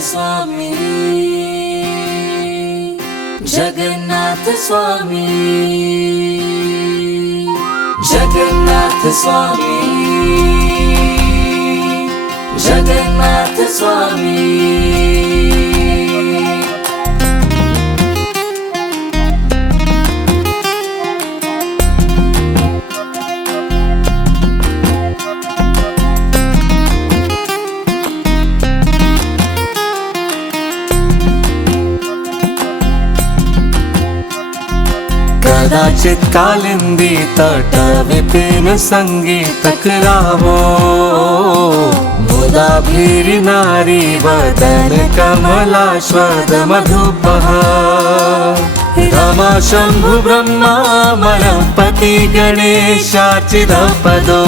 स्वामी, जगन्नाथ स्वामी, जगन्नाथ स्वामी, जगन्नाथ स्वामी। कदाचित कालिंदी तट विपिन संगीतक रावो, मुदा भीरि नारी वदन कमलाश्वद मधुपः। रमा शंभु ब्रह्मा मनपति गणेशाचिदपदो,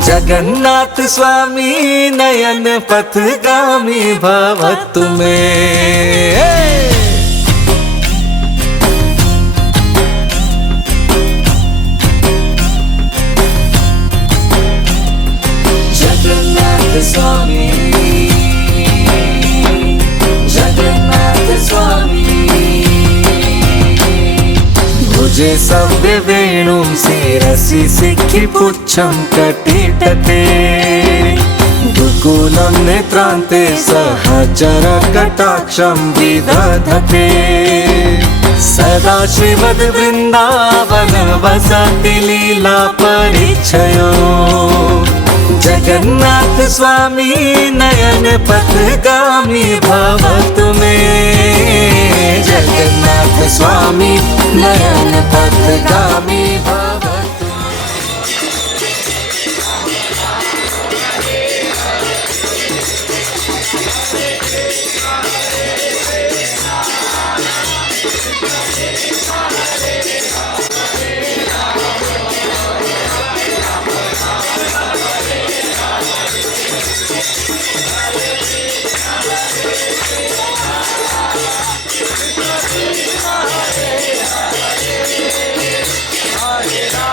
जगन्नाथ स्वामी नयन पथगामी भवतु मे। स्वामी, जगन्नाथ स्वामी, भुजे सव्य वेणुं शिरसि सिखि पुच्छं कटितटे, दुकूलं नेत्रान्ते सहचर कटाक्षं विदधते। सदा श्रीमद् वृन्दावन वसति लीला परिच्छयो, जगन्नाथ स्वामी नयन पथगामी भवतु मे। जगन्नाथ स्वामी नयन पथगामी भवतु। Hare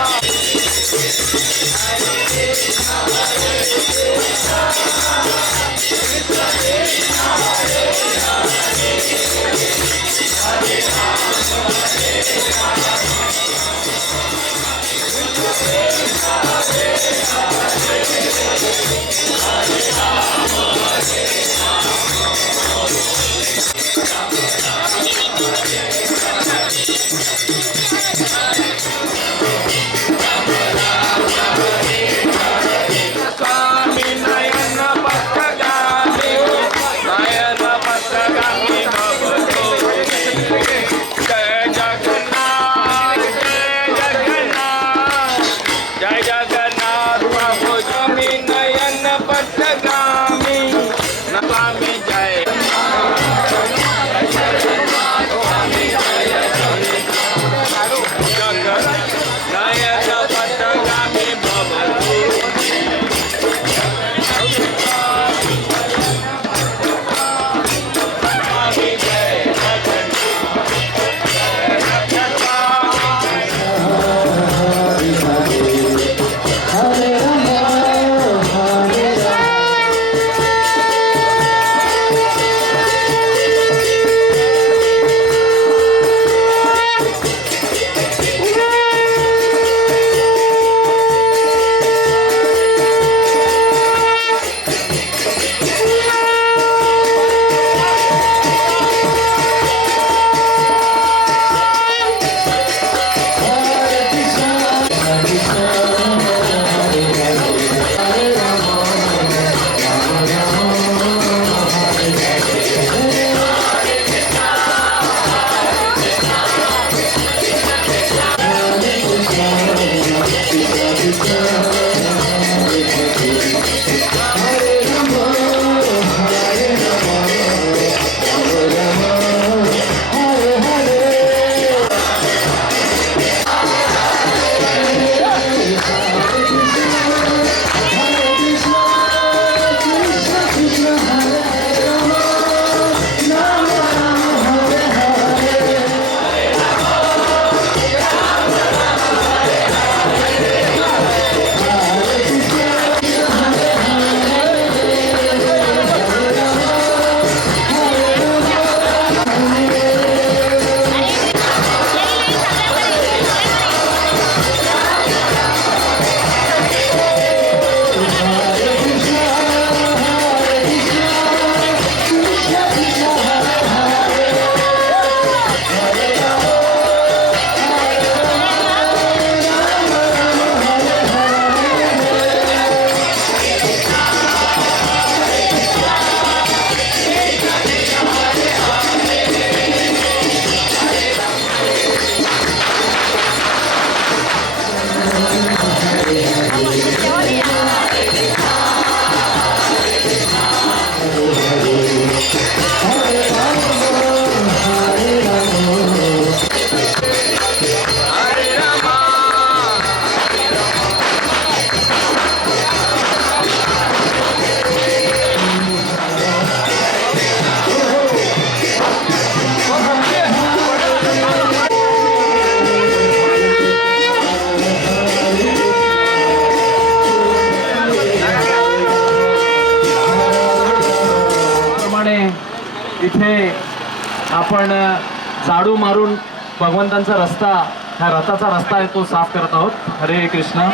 आपण झाडू मारून भगवंतांचा रस्ता, ह्या रथाचा रस्ता आहे तो साफ करत आहोत. हरे कृष्ण.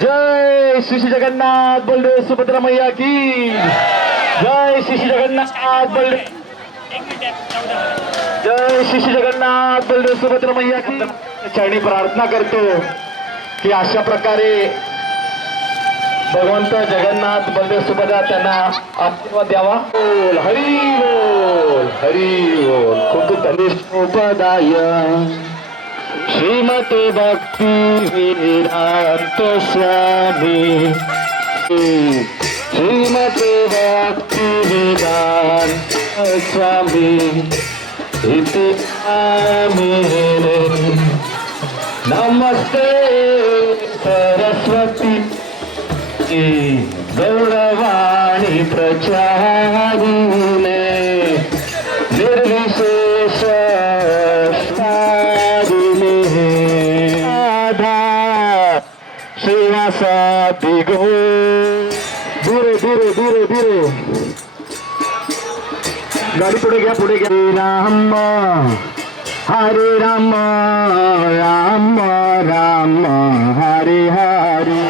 जय श्री श्री जगन्नाथ बलदेव सुभद्रा मैया की जय. श्री श्री जगन्नाथ बलदेव, जय श्री श्री जगन्नाथ बलदेव सुभद्रा मैया की. चरणी प्रार्थना करतो की अशा प्रकारे भगवंत जगन्नाथ बलदेव सुभद्रा त्यांना आशीर्वाद द्यावा. बोल हरी बोल, हरी बोल. खूप धन्यवादाय श्रीमते भक्ती वेदांत स्वामी, श्रीमते भक्ती वेदांत स्वामी इति नामेने. नमस्ते सरस्वती गौरवाणी प्रचारिणे निर्विशेष श्रीवासादि गो. धीरे धीरे धीरे धीरे गाडी पुढे घ्या, पुढे घ्या. राम हरे राम, राम राम हरे हरे,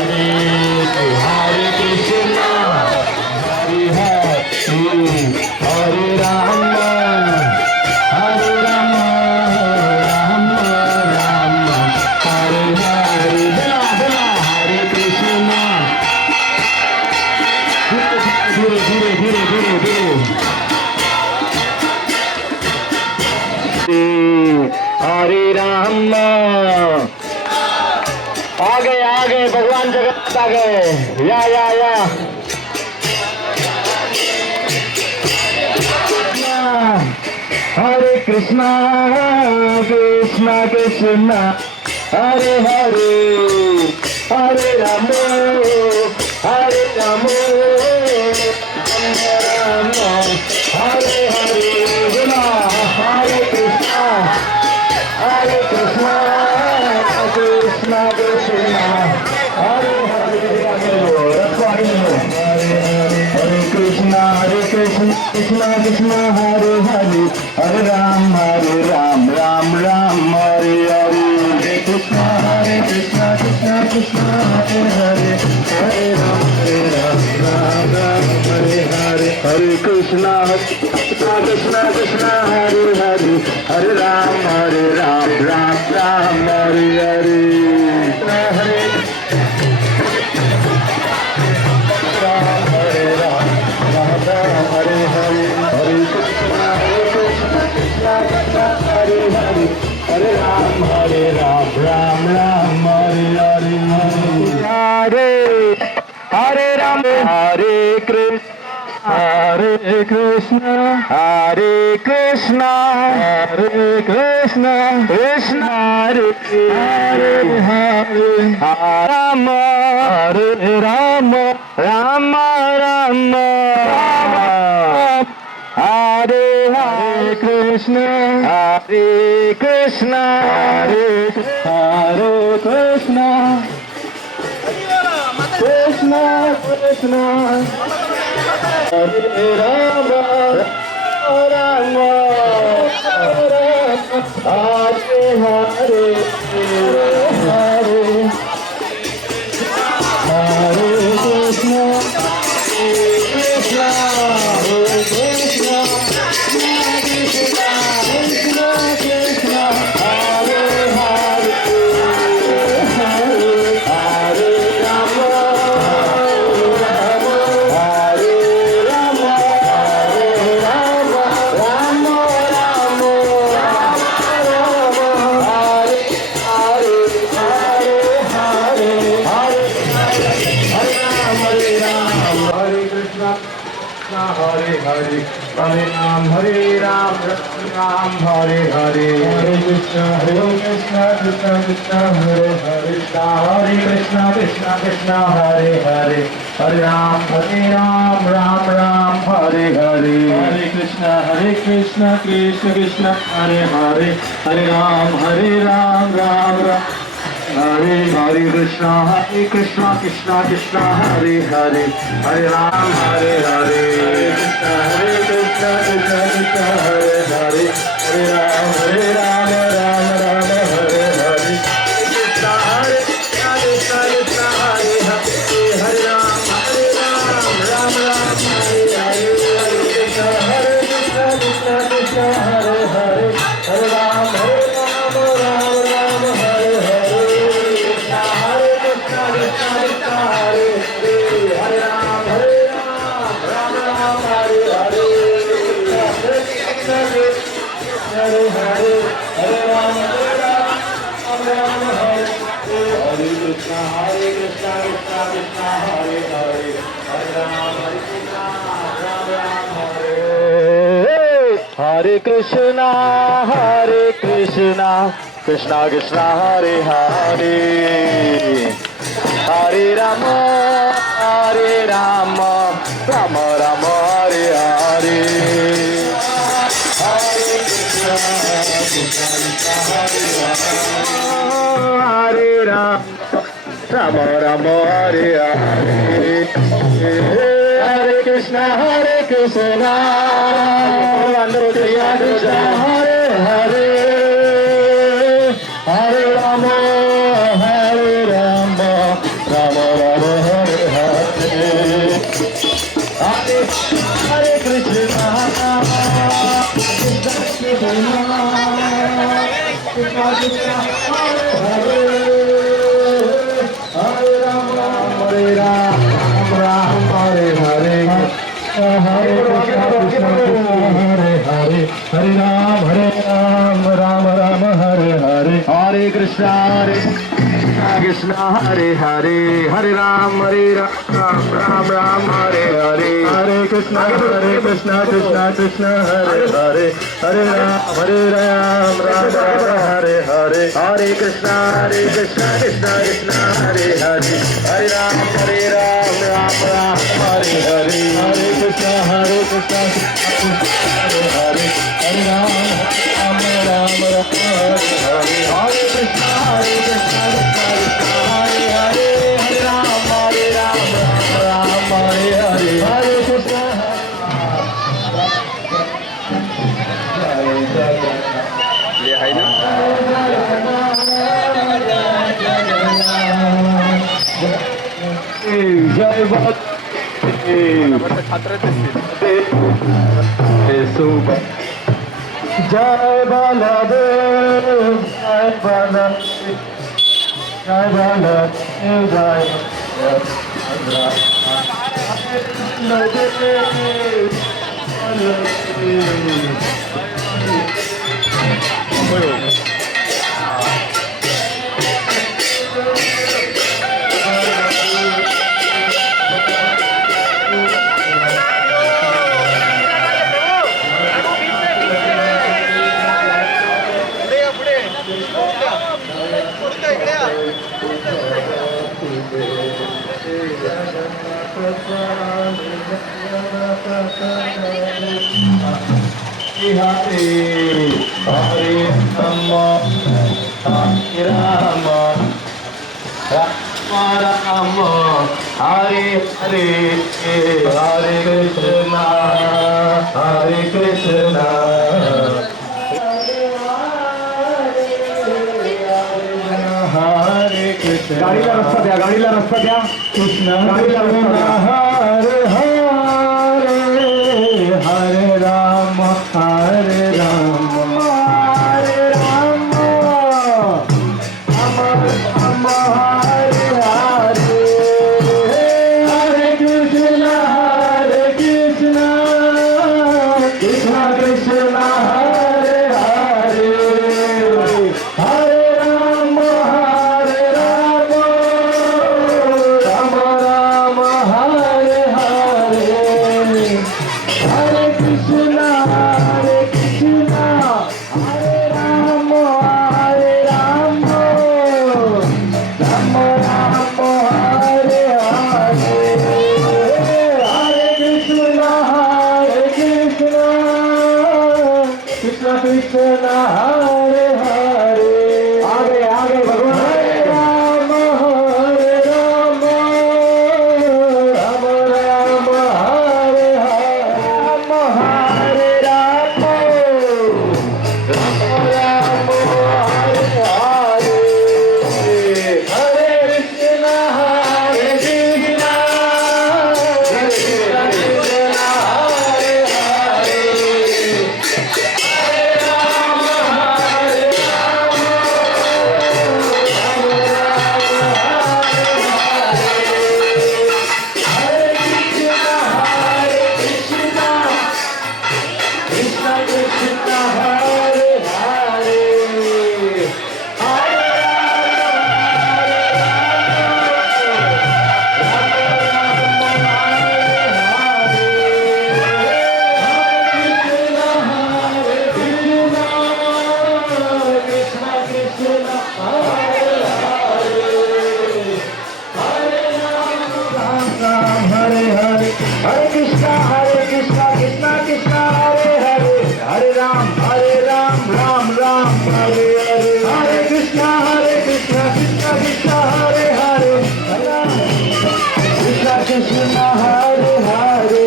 हरे कृष्ण हरे हरे, हरे राम हरे राम, राम राम हरे हरे. बोला बोला हरे कृष्ण. धीरे धीरे धीरे धीरे धीरे. हरे राम. आ गए भगवान जगन्नाथ आ गए. या या या. हरे कृष्णा कृष्णा कृष्णा हरे हरे, हरे राम हरे राम, राम हरे हरे. बोला हरे कृष्णा कृष्णा कृष्णा हरे हरे. हरे कृष्णा कृष्णा कृष्णा हरे हरे, हरे राम राम राम हरे हरे. हरे कृष्णा कृष्णा कृष्णा हरे हरे, हरे राम राम राम हरे हरे. हरे कृष्णा कृष्णा कृष्णा हरे हरे, हरे राम राम राम हरे हरे. हरे हरे राम हरे हरे, हरे कृष्णा कृष्णा कृष्णा हरे हरे, हरे राम राम राम हरे हरे. हरे हरे राम हरे कृष्ण, हरे कृष्ण हरे कृष्ण, हरे कृष्ण कृष्ण हरे हरे, हरे राम हरे राम, राम राम हरे हरे. कृष्ण हरे कृष्ण, हरे हरे कृष्ण कृष्ण कृष्ण हरे राम राम हरे हरे, हरे हरे कृष्ण कृष्ण हरे कृष्ण कृष्ण कृष्ण कृष्ण हरे हरे, हरे हरे राम हरे हरे, हरे राम राम हरे हरे. हरे कृष्ण कृष्ण कृष्ण हरे हरे, हरे कृष्ण कृष्ण हरे हरे, हरे राम राम राम हरे हरे. हरे कृष्ण कृष्ण कृष्ण हरे हरे, हरे Ram Ram Ram Hare Hare Krishna Krishna Krishna Hare Hare Hare Ram Hare Hare Hare Krishna Krishna Krishna Hare Hare Hare Ram Ram Ram Hare Hare Krishna Hare Krishna Krishna Krishna Hare Hare Hare Ram Ram Ram Hare Hare Hare Krishna Hare Krishna Krishna Krishna Hare Hare Hare Ram Ram Ram Hare Hare Krishna Hare Krishna Krishna Krishna Hare Hare Hare Ram Ram Ram Hare Hare Hare Krishna Hare Hare Hare Ram Ram Hare Hare Krishna Hare Krishna Krishna Krishna Hare Hare Hare Ram Krishna Ram Hare Hare Krishna Krishna Krishna Hare Hare Hare Rama Rama Rama Hare Hare Hare Krishna Krishna Krishna Hare Hare Rama Rama Hare Hare Hare Krishna Krishna Hare Hare Hare Rama Rama Rama Hare Hare Hare Krishna Krishna Krishna Hare Hare Rama Hare Hare Hare Krishna Hare Hare Hare Ram Ram Hare Hare Hare Krishna Krishna Hare Hare Hare Ram Ram Hare Hare Hare Krishna Krishna Krishna Hare Hare Hare Ram Ram Hare Hare Hare Krishna Krishna Krishna Hare Hare Hare Ram Ram Hare Hare Hare Krishna Krishna Hare Hare Hare Ram Ram Hare Hare Hare Krishna Krishna Hare Hare Hare Ram Ram Hare Hare Hare Krishna ये है ना जय बात छात्र जय बालादेव जय बालादेव जय Baladev Hare Hare Rama Hare Rama Rama Rama Hare Hare Hare Krishna Hare Krishna Hare Krishna गाडीला रस्ता द्या कृष्ण गाडीला हरे हरे हरे राम हरे राम हरे राम राम राम हरे हरे हरे कृष्ण कृष्ण कृष्ण हरे हरे हरे राम राम राम हरे हरे हरे कृष्ण हरे राम राम राम हरे हरे हरे कृष्ण कृष्ण कृष्ण हरे हरे आगे भगवान Krishna Hare Hare Hare Krishna, Krishna Krishna, Hare Hare, Hare Ram, Ram Ram, Hare Hare, Hare Krishna, Krishna Krishna, Hare Hare, Krishna Krishna, Hare Hare,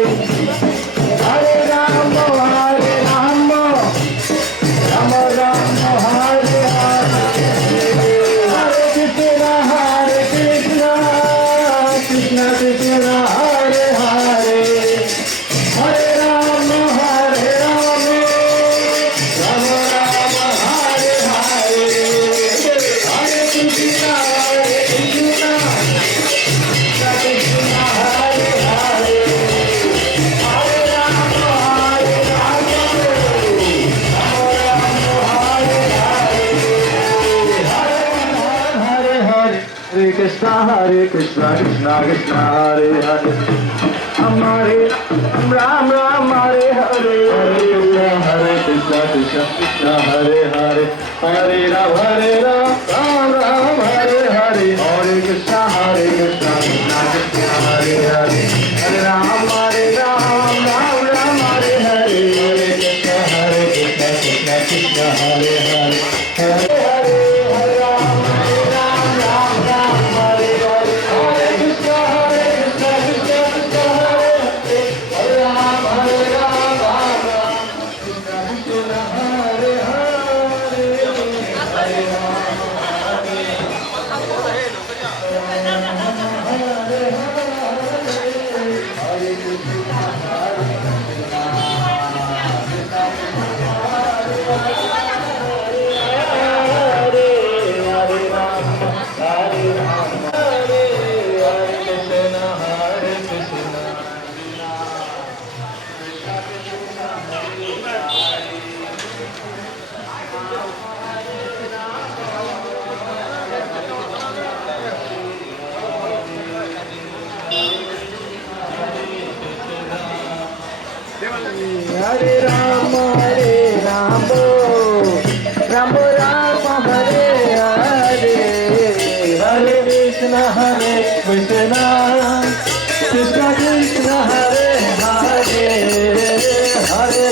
Hare Ram, Ram Ram, Hare Hare, Hare Krishna, Krishna Krishna, Hare Hare, Hare Ram, Ram Ram, Hare Hare, Hare Krishna, Krishna Krishna, Hare Hare, Hare Ram, Hare Hare, Hare Krishna, Krishna Krishna, Hare Hare, Hare Ram, Hare Hare, Hare Krishna, Krishna Hare Hare, Hare Ram, Ram Ram, Hare Hare, Hare Krishna, Krishna Krishna, Hare Hare, Hare Ram, Ram Ram, Hare Hare, Hare Krishna, Krishna Krishna, Hare Hare, Hare Hare, Hare Ram, Ram Ram, Hare Hare, Hare Krishna, Krishna Krishna, Hare Hare, Hare Ram, Ram Ram, Krishna Krishna, Hare Hare, Hare Ram. Hare Ram, Ram Ram, Hare Hare, Hare Krishna, Krishna Krishna, Hare Hare, Hare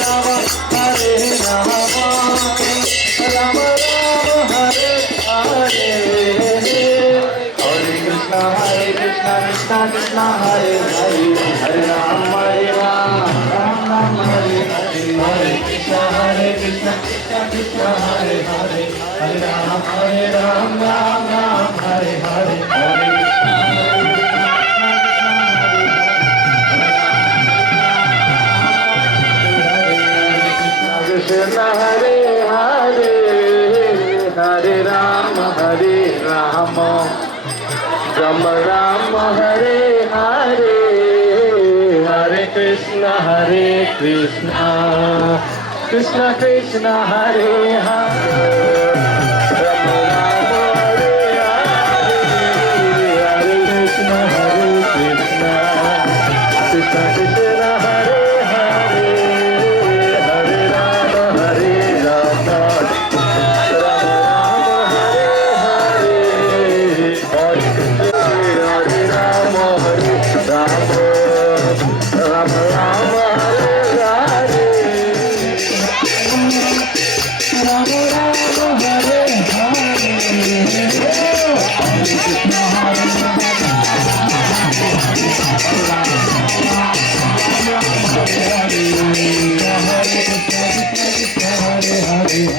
Rama, Ram Ram, Hare Hare, Hare Krishna, Krishna Krishna, Hare Hare, Hare Ram, Ram Ram, Hare Hare, Hare Krishna, Krishna Krishna, Hare Hare, Hare Ram, Ram Ram, Hare Hare, Hare Krishna, Hare Hare, Hare Ram, Ram Ram, Hare Hare, Hare Krishna, Krishna Krishna, Hare Hare, Ram Ram, Hare Hare, Hare Krishna, Krishna Krishna, Hare Hare,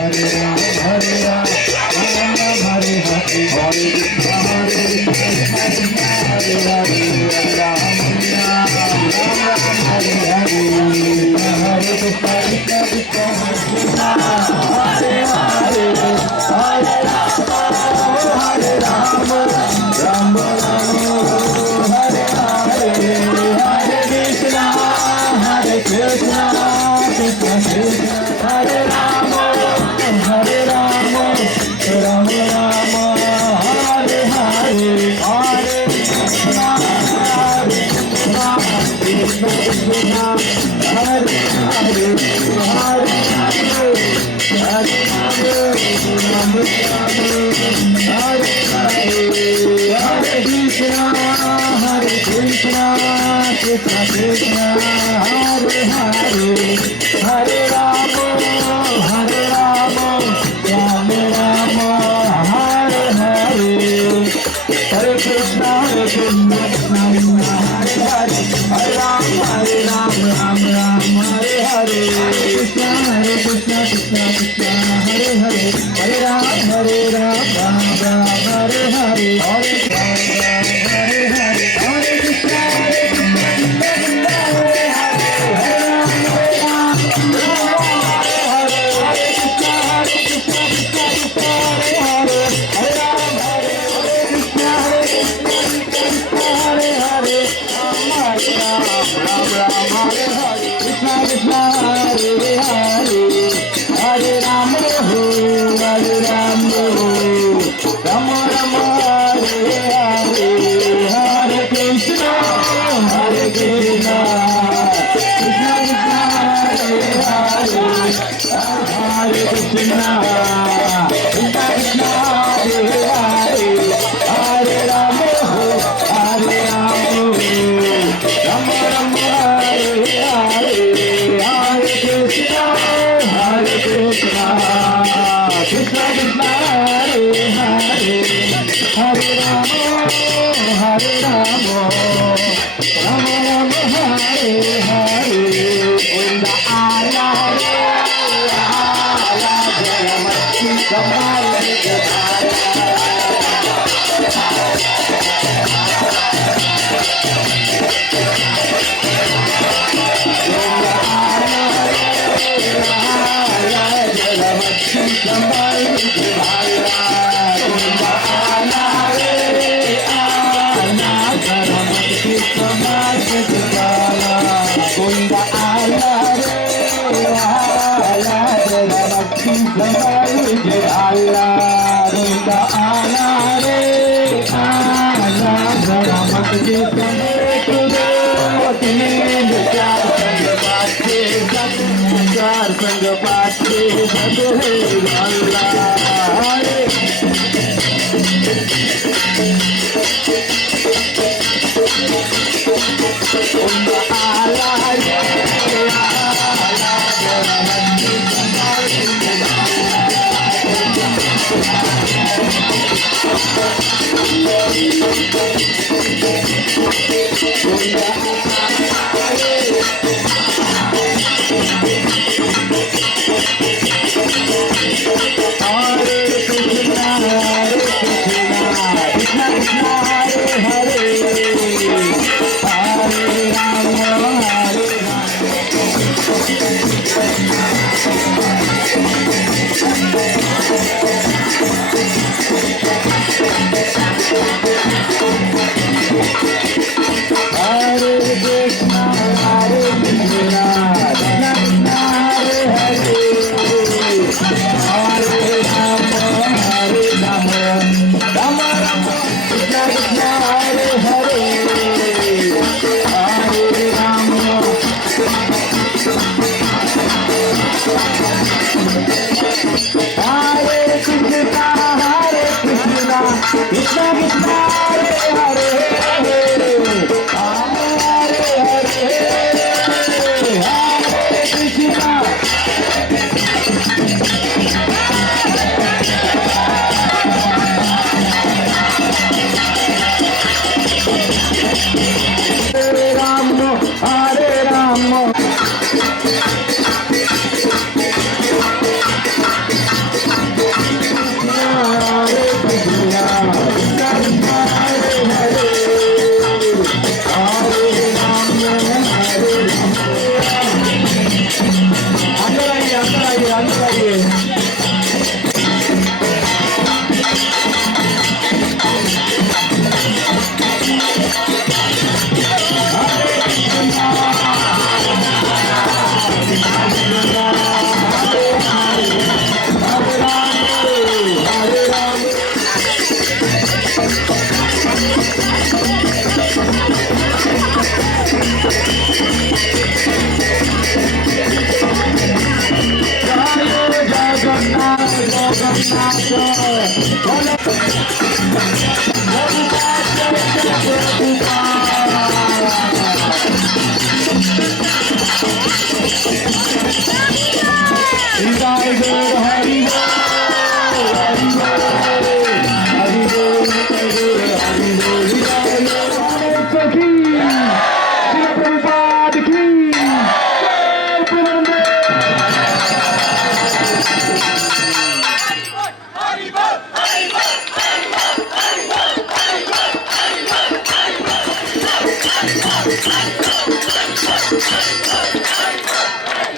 Hare Ram, Hare Ram, Ram Ram, Hare Hare, Hare Ram, Hare Ram, Ram Ram, Hare Hare, Ram Ram, Hare Krishna, Krishna Hare Rama, Hare Rama, Rama Rama, Hare Hare, Hare Krishna, Hare Krishna, Krishna Krishna, Hare Hare, Hare Hare, Hare Hare, Rama Rama, Hare Hare, Hare Krishna, Krishna Krishna, Hare Hare, Hare Rama, Rama Rama, Hare Hare, Hare Krishna, Krishna Krishna, Hare Hare, Hare Rama, Rama Rama, Hare Hare, Krishna Krishna Krishna, Hare Hare, Hare Rama, Rama Rama, Hare Hare, Hare Hare, Hare Krishna,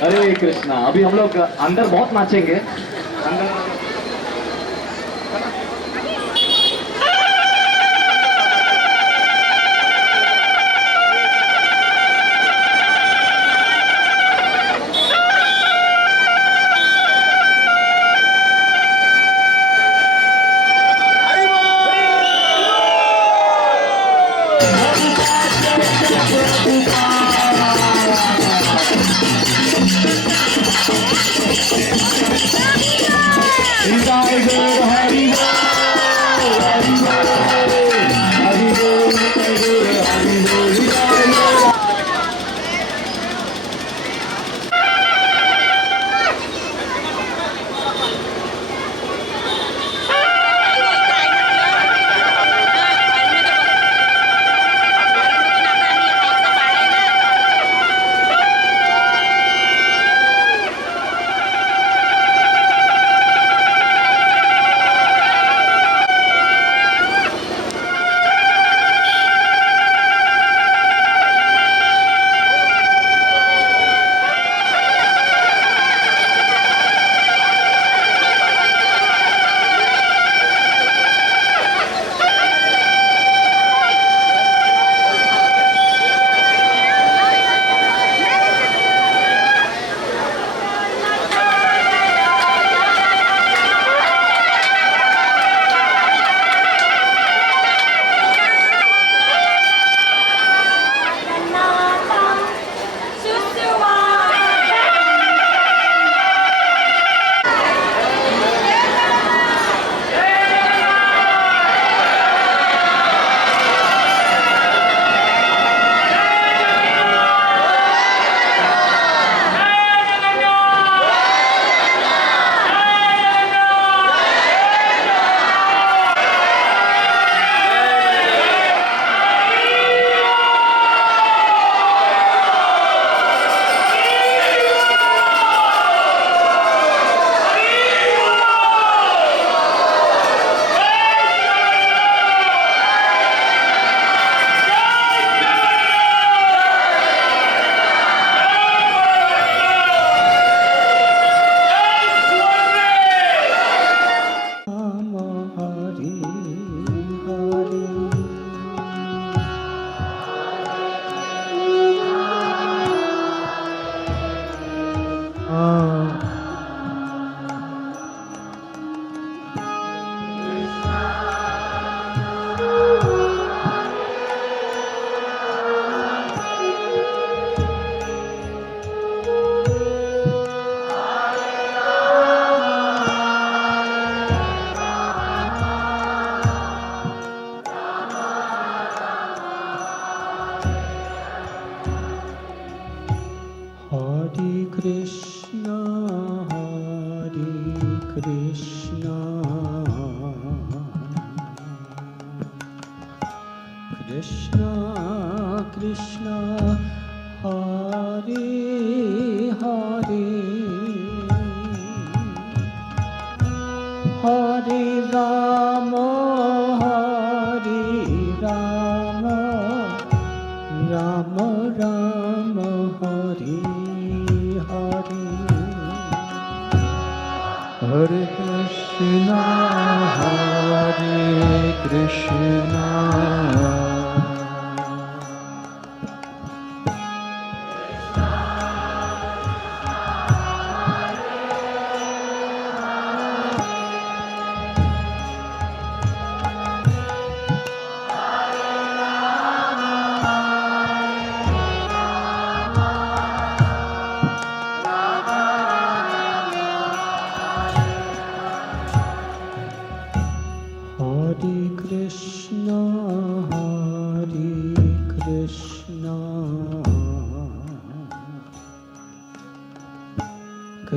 हरे कृष्णा। अभी हम लोग अंदर बहुत नाचेंगे अंदर।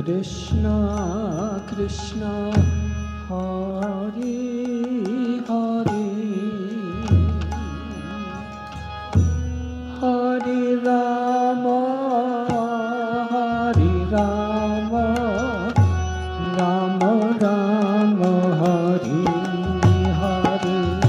Krishna Krishna Hare Hare Hare Rama Hare Rama Rama Rama Hare Hare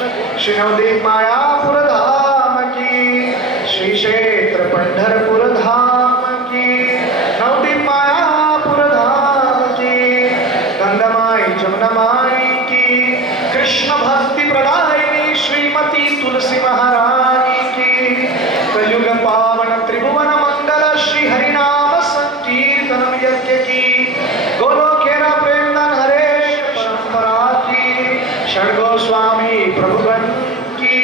Shri Navdeep Mayapur धाम की, श्री क्षेत्र पंढरपुर धाम की, नवदीप मायापुर धाम की, गंगामाई जमुनामाई की, कृष्ण भक्ति प्रदायिनी श्रीमती तुलसी महारानी की, कलयुग पावन त्रिभुवन मंगल श्री हरिनाम संकीर्तन यज्ञ की, गोलोकेरा प्रेमदान हरेश परंपरा की, षड्गो स्वामी प्रभुगण की,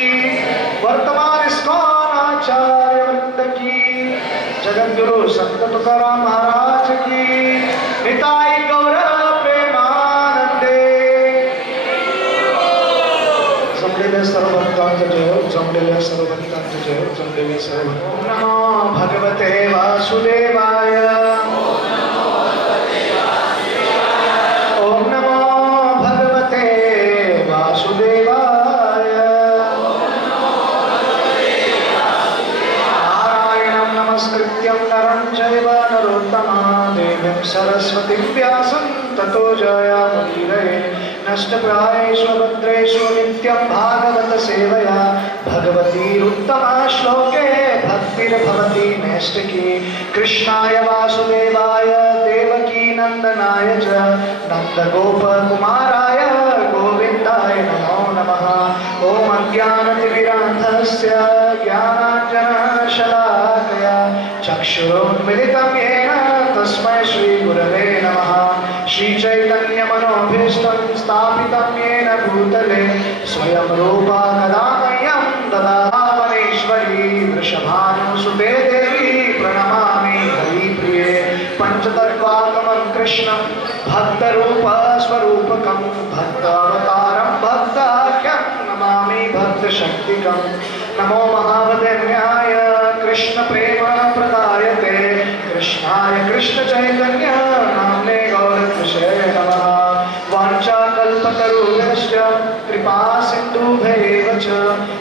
वर्तमान इस्कॉन आचार्य वृंद की, जगद्गुरु संत तुकाराम महाराज की, निताई गौरव प्रेमानंदे। जमलेल्या सर्व भक्तांचं जय हो, जमलेल्या सर्व भक्तांचं जय हो, जमलेल्या सर्व ओम नमो भगवते वासुदेवाय, ओम नमो भगवते वासुदेवाय, नारायणं नमस्कृत्यं नरं चैव नरोत्तमं देवीं सरस्वतीं व्यासं ततो जयामुदीरये। नष्टप्रायेषु भद्रेषु नित्यं भागवत सेवया भगवतीरुत्तमा श्लोके भक्तिर्भवति नैष्टिकी। कृष्णाय वासुदेवाय देवकी नंदनाय च नन्दगोपकुमाराय गोविन्दाय नमो नमः। ॐ अज्ञानतिमिरान्धस्य ज्ञानाञ्जनशलाकया चक्षुरोन्मिलितं येन तस्मै श्रीगुरवे नमः। श्रीचैतन्यमनोभीष्टं स्थापितं येन भूतले स्वयं रूपा कदा मह्यं ददावनेश्वरी वृषभानुसुते देवी प्रणमामि हरिप्रिये। पञ्चतत्त्वात्मकं कृष्णं भक्तरूपस्वरूपकं भक्तावतारं भक्ताख्यं नमामि भक्तशक्तिकं। नमो महावदन्याय कृष्णप्रेमप्रदायते कृष्णाय कृष्णचैतन्य नाम्ने गौरकृष्णे नमः। वाञ्छाकल्पतरुभ्यश्च कृपा सिन्धुभ्येव च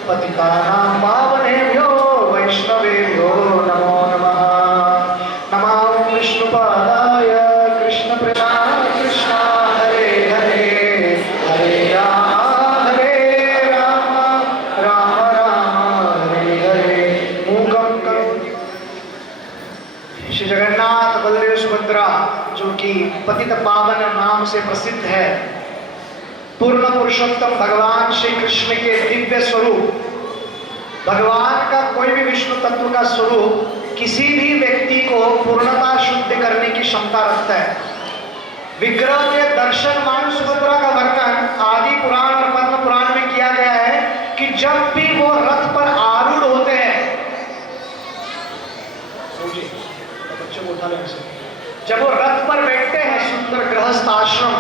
पतितानां पावनेभ्यो वैष्णवेभ्यो नमो नमः। नमो विष्णुपादाय कृष्णप्रेमाय कृष्णा हरे हरे हरे राम राम राम हरे हरे। मूकं करोति। श्री जगन्नाथ बलदेव सुभद्रा जो कि पतित पावन नाम से प्रसिद्ध है, पूर्ण पुरुषोत्तम भगवान श्री कृष्ण के दिव्य स्वरूप, भगवान का कोई भी विष्णु तत्व का स्वरूप किसी भी व्यक्ति को पूर्णता शुद्ध करने की क्षमता रखता है। विग्रह के दर्शन मान सुभद्रा का वर्णन आदि पुराण और पद्म पुराण में किया गया है कि जब भी वो रथ पर आरूढ़ होते हैं, बच्चों को उठा लेने से, जब वो रथ पर बैठते हैं, सुंदर गृहस्थ आश्रम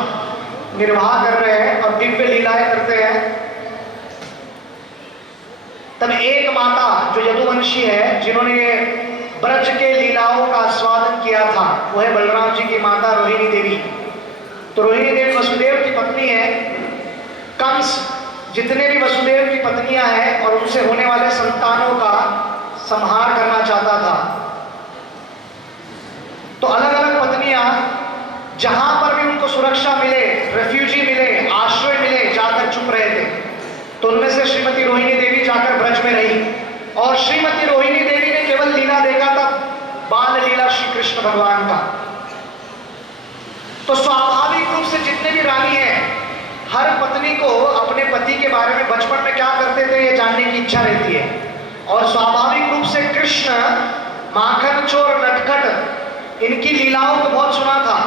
निर्वाह कर रहे हैं और दिव्य लीलाएं करते हैं, तब एक माता जो यदुवंशी है, जिन्होंने ब्रज के लीलाओं का आस्वादन किया था, वो है बलराम जी की माता रोहिणी देवी। तो रोहिणी देवी वसुदेव की पत्नी है। कंस जितने भी वसुदेव की पत्नियां हैं और उनसे होने वाले संतानों का संहार करना चाहता था। तो अलग अलग पत्नियां जहां पर भी उनको सुरक्षा मिले, रेफ्यूजी मिले, आश्रय मिले, जाकर चुप रहे थे। तो उनमें से श्रीमती रोहिणी देवी जाकर ब्रज में रही और श्रीमती रोहिणी देवी ने केवल लीला देखा था, बाल लीला श्री कृष्ण भगवान का। तो स्वाभाविक रूप से जितने भी रानी हैं, हर पत्नी को अपने पति के बारे में बचपन में क्या करते थे ये जानने की इच्छा रहती है। और स्वाभाविक रूप से कृष्ण माखन चोर नटखट इनकी लीलाओं को बहुत सुना था।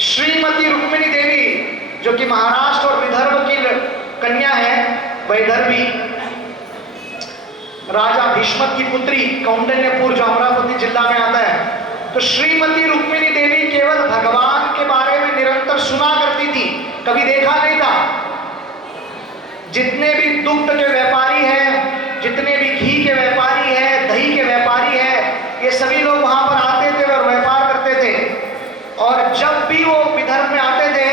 श्रीमती रुक्मिणी देवी जो कि महाराष्ट्र और विदर्भ की कन्या है, वैदर्भी, राजा भीष्मक की पुत्री, कौंडिन्यपुर जो अमरावती जिला में आता है। तो श्रीमती रुक्मिणी देवी केवल भगवान के बारे में निरंतर सुना करती थी, कभी देखा नहीं था। जितने भी दुग्ध के व्यापारी हैं, जितने भी घी के व्यापारी हैं, दही के व्यापारी हैं, ये सभी लोग वहां पर आते थे और व्यापार करते थे। और जब भी वो विदर्भ में आते थे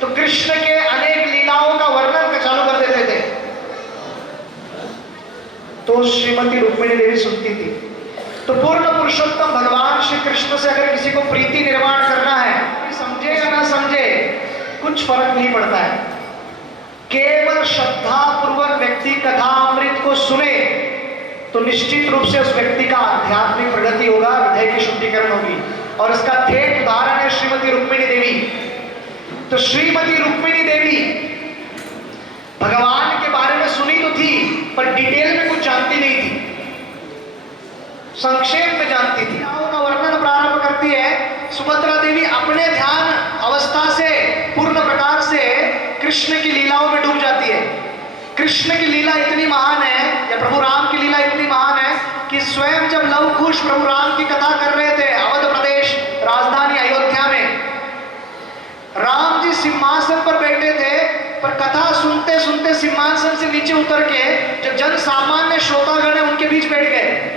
तो कृष्ण के अनेक लीलाओं का वर्णन चालू कर देते थे। तो श्रीमती रुक्मिणी देवी सुनती थी। तो पूर्ण पुरुषोत्तम भगवान श्री कृष्ण से अगर किसी को प्रीति निर्माण करना है, समझे या ना समझे कुछ फर्क नहीं पड़ता है, केवल श्रद्धा पूर्वक व्यक्ति कथामृत को सुने तो निश्चित रूप से उस व्यक्ति का आध्यात्मिक प्रगति होगा, हृदय की शुद्धिकरण होगी। और इसका ठेठ उदाहरण है श्रीमती रुक्मिणी देवी। तो श्रीमती रुक्मिणी देवी भगवान के बारे में सुनी तो थी, पर डिटेल में कुछ जानती नहीं थी, संक्षेप में जानती थी। का वर्णन प्रारंभ करती है। सुभद्रा देवी अपने ध्यान अवस्था से पूर्ण प्रकार से कृष्ण की लीलाओं में डूब जाती है। कृष्ण की लीला इतनी महान है, या प्रभु राम की लीला इतनी महान है कि स्वयं जब लव कुश प्रभु राम की कथा कर रहे थे अवध प्रदेश राजधानी अयोध्या में, राम जी सिंहासन पर बैठे थे, पर कथा सुनते सुनते सिंहासन से नीचे उतर के जो जन सामान्य श्रोतागण है उनके बीच बैठ गए।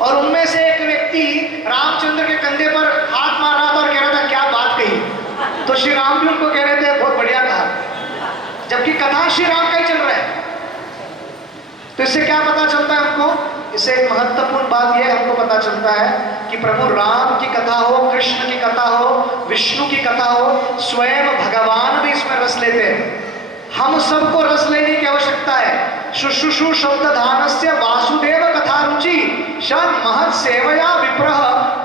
और उनमें से एक व्यक्ति रामचंद्र के कंधे पर हाथ मार रहा था और कह रहा था क्या बात कही। तो श्री राम भी उनको कह रहे थे बहुत बढ़िया कहा, जबकि कथा श्री राम का ही चल रहा है। तो इससे क्या पता चलता है हमको? इससे एक महत्वपूर्ण बात यह हमको पता चलता है कि प्रभु राम की कथा हो, कृष्ण की कथा हो, विष्णु की कथा हो, स्वयं भगवान भी इसमें रस लेते हैं। हम सबको रस लेने की आवश्यकता है। शुश्रूषु शब्द धानस्य वासुदेव कथा रुचि शत महत सेवया विप्रह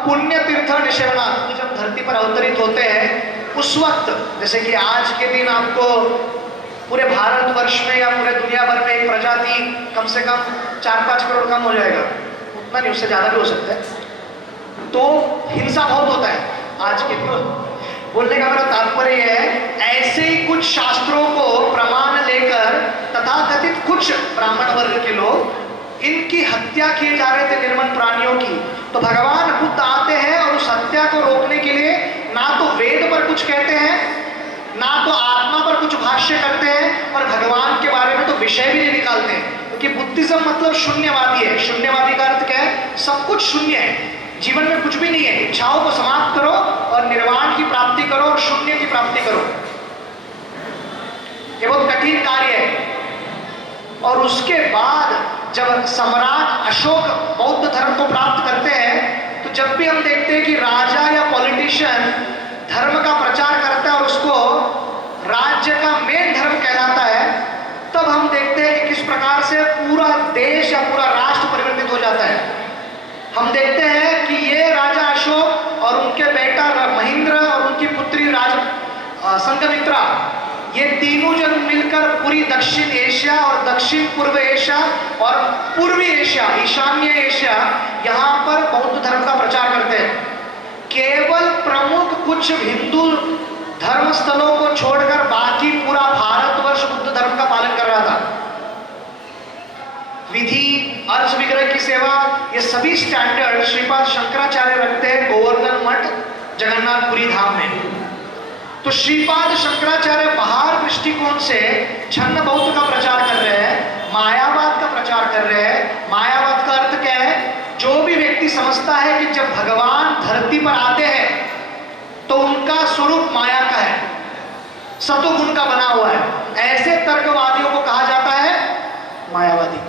पुण्य तीर्थ निशरणा। जब धरती पर अवतरित होते हैं उस वक्त, जैसे कि आज के दिन आपको पूरे भारतवर्ष में या पूरे दुनिया भर में एक प्रजाति कम से कम 4-5 करोड़ कम हो जाएगा, उतना नहीं, उससे ज्यादा भी हो सकता है। तो हिंसा बहुत होता है आज के दिन। बोलने का मेरा तात्पर्य है, ऐसे ही कुछ शास्त्रों को प्रमाण लेकर तथाकथित कुछ ब्राह्मण वर्ग के लोग इनकी हत्या किए जा रहे थे, निर्मल प्राणियों की। तो भगवान बुद्ध आते हैं और उस हत्या को रोकने के लिए ना तो वेद पर कुछ कहते हैं, ना तो आत्मा पर कुछ भाष्य करते हैं, और भगवान के बारे में तो विषय भी नहीं निकालते हैं। क्योंकि बुद्धिज्म मतलब शून्यवादी है। शून्यवादी का अर्थ क्या है? सब कुछ शून्य है, जीवन में कुछ भी नहीं है। इच्छाओं को समाप्त करो और निर्वाण की प्राप्ति करो और शून्य की प्राप्ति करो। ये बहुत कठिन कार्य है। और उसके बाद जब सम्राट अशोक बौद्ध धर्म को प्राप्त करते हैं, तो जब भी हम देखते हैं कि राजा या पॉलिटिशियन धर्म का प्रचार करता है और उसको राज्य का मेन धर्म कहलाता है, तब हम देखते हैं कि किस प्रकार से पूरा देश या पूरा राष्ट्र परिवर्तित हो जाता है। हम देखते हैं कि ये राजा अशोक और उनके बेटा महेंद्र और उनकी पुत्री संघमित्रा, ये तीनों जन मिलकर पूरी दक्षिण एशिया और दक्षिण पूर्व एशिया और पूर्वी एशिया, ईशान्य एशिया, यहाँ पर बौद्ध धर्म का प्रचार करते हैं। केवल प्रमुख कुछ हिंदू धर्म स्थलों को छोड़कर बाकी पूरा भारतवर्ष बुद्ध धर्म का पालन कर रहा था। विधि, अर्च विग्रह की सेवा, ये सभी स्टैंडर्ड श्रीपाद शंकराचार्य रखते हैं गोवर्धन मठ जगन्नाथपुरी धाम में। तो श्रीपाद शंकराचार्य बाहर दृष्टिकोण से छन्न बौद्ध का प्रचार कर रहे हैं, मायावाद का प्रचार कर रहे हैं। मायावाद का अर्थ क्या है? जो भी व्यक्ति समझता है कि जब भगवान धरती पर आते हैं तो उनका स्वरूप माया का है, सतोगुण का बना हुआ है, ऐसे तर्कवादियों को कहा जाता है मायावादी।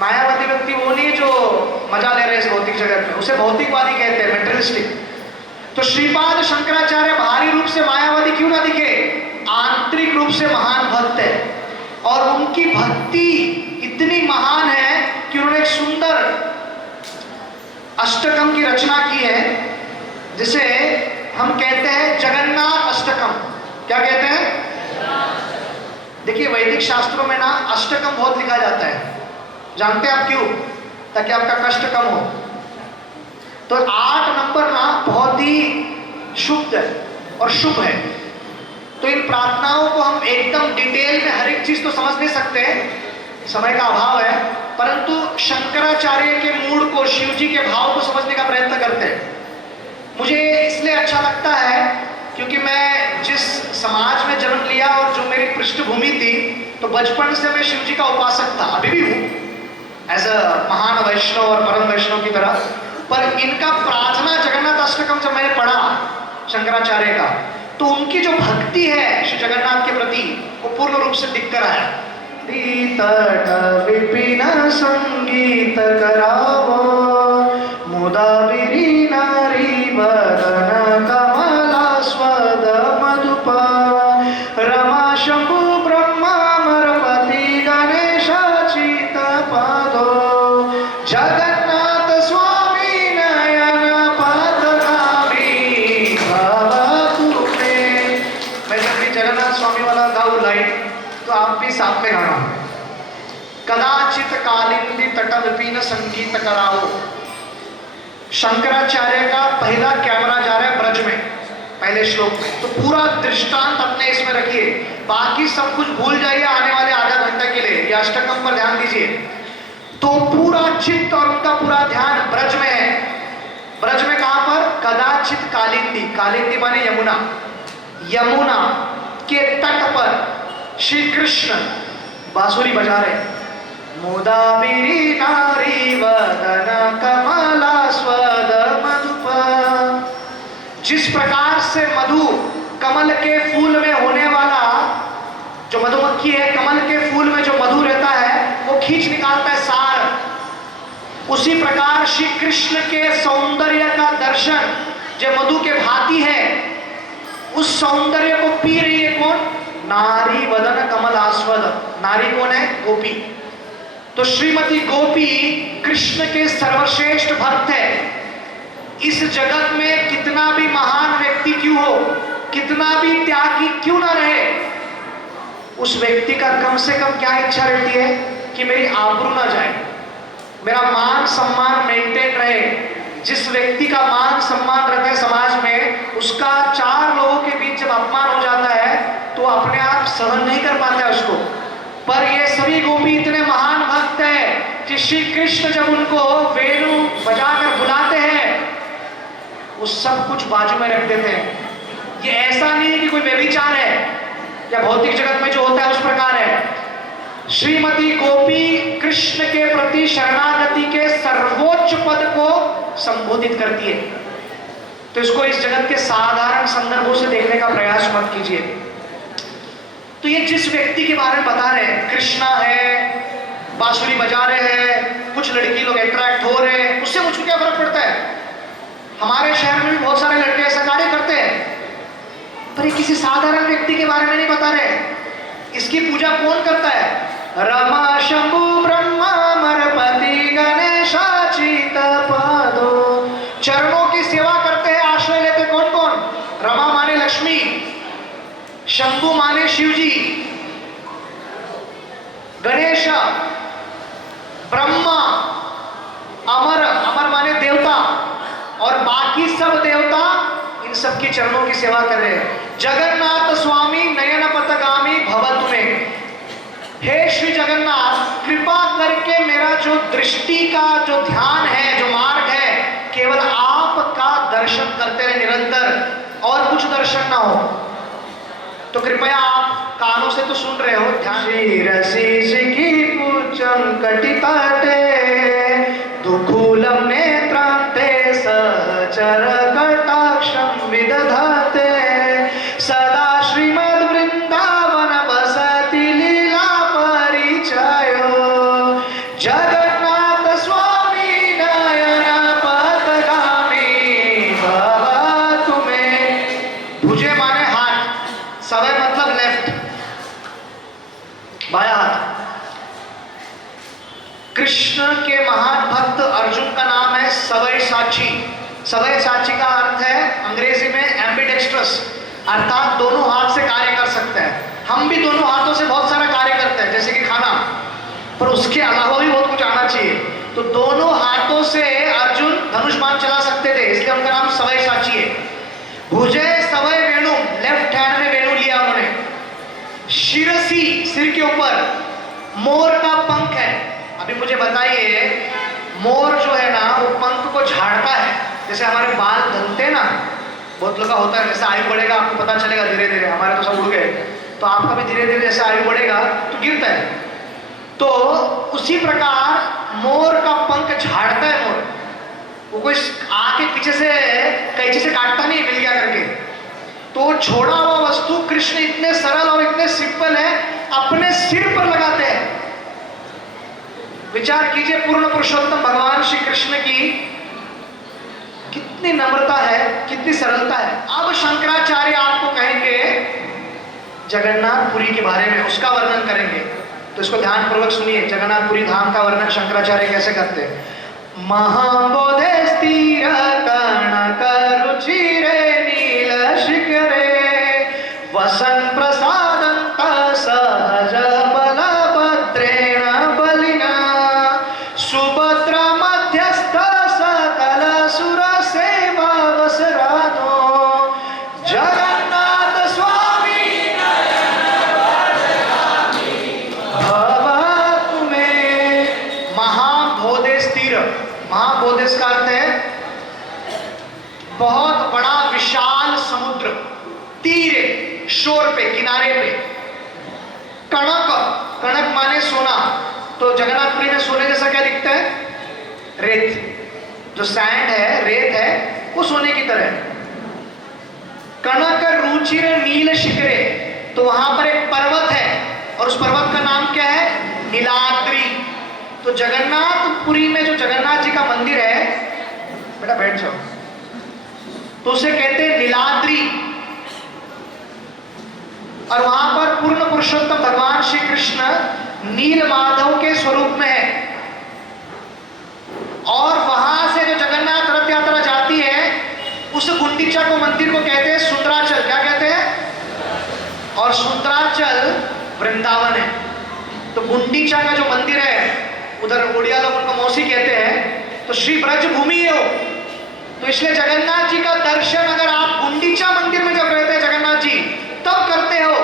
मायावादी व्यक्ति वो नहीं जो मजा ले रहे हैं इस भौतिक जगत में, उसे भौतिकवादी कहते हैं, मेटेरियलिस्टिक। तो श्रीपाद शंकराचार्य बाहरी रूप से मायावादी क्यों ना दिखे, आंतरिक रूप से महान भक्त है। और उनकी भक्ति इतनी महान है कि उन्होंने एक सुंदर अष्टकम की रचना की है, जिसे हम कहते हैं जगन्नाथ अष्टकम। क्या कहते हैं? देखिए वैदिक शास्त्रों में ना अष्टकम बहुत लिखा जाता है, जानते हैं आप क्यों? ताकि आपका कष्ट कम हो। तो 8 नंबर ना बहुत ही शुद्ध है और शुभ है। तो इन प्रार्थनाओं को हम एकदम डिटेल में हर एक चीज तो समझ नहीं सकते, समय का अभाव है, परंतु शंकराचार्य के मूड को, शिव जी के भाव को समझने का प्रयत्न करते हैं। मुझे इसलिए अच्छा लगता है क्योंकि मैं जिस समाज में जन्म लिया और जो मेरी पृष्ठभूमि थी, तो बचपन से मैं शिव जी का उपासक था, अभी भी हूँ, एज अ महान वैष्णव और परम वैष्णव की तरह। पर इनका प्रार्थना जगन्नाथ अष्टकम जब मैंने पढ़ा शंकराचार्य का, तो उनकी जो भक्ति है श्री जगन्नाथ के प्रति वो पूर्ण रूप से दिख कर आया। तट विपिन संगीत करावो मुदा विरी नारी बदन कमला स्वद मधुप रमा शंभु ब्रह्म साथ में गाना। कदाचित कालिंदी तटल पीन संगीत कराओ। शंकराचार्य का पहला कैमरा जा रहा है ब्रज में, पहले श्लोक में, तो पूरा दृष्टांत अपने इसमें रखिए, बाकी सब कुछ भूल जाइए आने वाले आधा घंटे के लिए, या अष्टकम पर ध्यान दीजिए। तो पूरा चित्त और उनका पूरा ध्यान ब्रज में है। ब्रज में कहां पर? कदाचित कालिंदी, कालिंदी माने यमुना, यमुना के तट पर श्री कृष्ण बांसुरी बजा रहे। मुदाबिरी नारी वदन कमलास्वद मधुप। जिस प्रकार से मधु कमल के फूल में होने वाला, जो मधुमक्खी है कमल के फूल में जो मधु रहता है वो खींच निकालता है सार, उसी प्रकार श्री कृष्ण के सौंदर्य का दर्शन जो मधु के भांति है, उस सौंदर्य को पी रही है कौन? नारी वदन कमल आस्वद। नारी कौन है? गोपी। तो श्रीमती गोपी कृष्ण के सर्वश्रेष्ठ भक्त है। इस जगत में कितना भी महान व्यक्ति क्यों हो, कितना भी त्यागी क्यों ना रहे, उस व्यक्ति का कम से कम क्या इच्छा रहती है कि मेरी आबरू ना जाए, मेरा मान सम्मान मेंटेन रहे। जिस व्यक्ति का मान सम्मान रहता है समाज में, उसका चार लोगों के बीच जब अपमान हो जाता है तो अपने आप सहन नहीं कर पाता है उसको। पर ये सभी गोपी इतने महान भक्त है कि श्री कृष्ण जब उनको वेणु बजाकर बुलाते हैं, वो सब कुछ बाजू में रख देते हैं। ये ऐसा नहीं है कि कोई व्यभिचार है या भौतिक जगत में जो होता है उस प्रकार है। श्रीमती गोपी कृष्ण के प्रति शरणागति के सर्वोच्च पद को संबोधित करती है। तो इसको इस जगत के साधारण संदर्भों से देखने का प्रयास मत कीजिए। तो ये जिस व्यक्ति के बारे में बता रहे हैं, कृष्णा है, बांसुरी बजा रहे हैं, कुछ लड़की लोग अट्रैक्ट हो रहे हैं, उससे मुझको क्या फर्क पड़ता है? हमारे शहर में भी बहुत सारे लड़के ऐसा कार्य करते हैं, पर ये किसी साधारण व्यक्ति के बारे में नहीं बता रहे। इसकी पूजा कौन करता है? रमा शंभु ब्रह्मा मरपति गणेशाचित पदो। चरणों की सेवा करते हैं, आश्रय लेते कौन कौन? रमा माने लक्ष्मी, शंभु माने शिवजी, गणेश, ब्रह्मा, अमर, अमर माने देवता, और बाकी सब देवता इन सबके चरणों की सेवा कर रहे हैं। जगन्नाथ स्वामी नयन पथगामी भवतु में। हे श्री जगन्नाथ, कृपा करके मेरा जो दृष्टि का जो ध्यान है, जो मार्ग है, केवल आपका दर्शन करते रहे निरंतर, और कुछ दर्शन ना हो। तो कृपया आप कानों से तो सुन रहे हो, ध्यान। शिरसीष की पूजं कटितटे दुकूलम नेत्रांते सहचर कटाक्षं विदधाते सदा श्रीमद् वृंदावन वसति लीला परिचयो जगन्नाथ स्वामी नयन पथगामी भवतु मे। भुजे माने हाथ, सवय मतलब लेफ्ट, बाया हाथ। कृष्ण के महान भक्त अर्जुन का नाम है सवय साची। सवय साची का अर्थ है अंग्रेजी में एम्बिडेक्स्ट्रस, अर्थात दोनों हाथ से कार्य कर सकते हैं। हम भी दोनों हाथों से बहुत सारा कार्य करते हैं, जैसे कि खाना, पर उसके अलावा भी बहुत कुछ आना चाहिए। तो दोनों हाथों से अर्जुन धनुष बाण चला सकते थे, इसलिए उनका नाम सवय साची है। भुजे सवय वेणु, लेफ्ट हैंड में वेणु लिया उन्होंने। शिरसी, सिर के ऊपर मोर का पंख है। अभी मुझे बताइए, मोर जो है ना वो पंख को झाड़ता है, जैसे हमारे बाल धनते हैं ना, बहुत लोग का होता है, जैसे आयु बढ़ेगा आपको पता चलेगा धीरे धीरे, हमारे तो सब उड़ गए, तो आपका भी धीरे धीरे जैसे आयु बढ़ेगा तो गिरता है। तो उसी प्रकार मोर का पंख झाड़ता है मोर, वो कोई आके पीछे से कैंची से काटता नहीं मिल गया करके। तो छोड़ा हुआ वस्तु कृष्ण इतने सरल और इतने सिंपल है, अपने सिर पर लगाते हैं। विचार कीजिए, पूर्ण पुरुषोत्तम भगवान श्री कृष्ण की कितनी नम्रता है, कितनी सरलता है। अब शंकराचार्य आपको कहेंगे जगन्नाथपुरी के बारे में, उसका वर्णन करेंगे, तो इसको ध्यानपूर्वक सुनिए। जगन्नाथपुरी धाम का वर्णन शंकराचार्य कैसे करते हैं। महाबोधे स्थिर कर्ण करुचिरे नील शिखरे वसन प्रसादंत सहज इसका अर्थ है बहुत बड़ा विशाल समुद्र, तीरे, शोर पे, किनारे पे। कणक, कणक माने सोना। तो जगन्नाथपुरी में सोने जैसा क्या दिखता है? रेत। जो सैंड है, रेत है, वो सोने की तरह है। कणक रुचिर नील शिखरे, तो वहां पर एक पर्वत है और उस पर्वत का नाम क्या है? नीलाद्रि। तो जगन्नाथपुरी में जो जगन्नाथ जी का मंदिर है, बेटा बैठ जाओ, तो उसे कहते हैं नीलाद्रि। और वहां पर पूर्ण पुरुषोत्तम भगवान श्री कृष्ण नील माधव के स्वरूप में है। और वहां से जो जगन्नाथ रथ यात्रा जाती है, उस गुंडीचा को मंदिर को कहते हैं सुंदराचल। क्या कहते हैं? और सुंदराचल वृंदावन है। तो गुंडीचा का जो मंदिर है, उधर उड़िया लोग उनको मौसी कहते हैं, तो श्री ब्रज भूमि है वो। तो इसलिए जगन्नाथ जी का दर्शन अगर आप गुंडीचा मंदिर में जब रहते हैं जगन्नाथ जी, तब करते हो,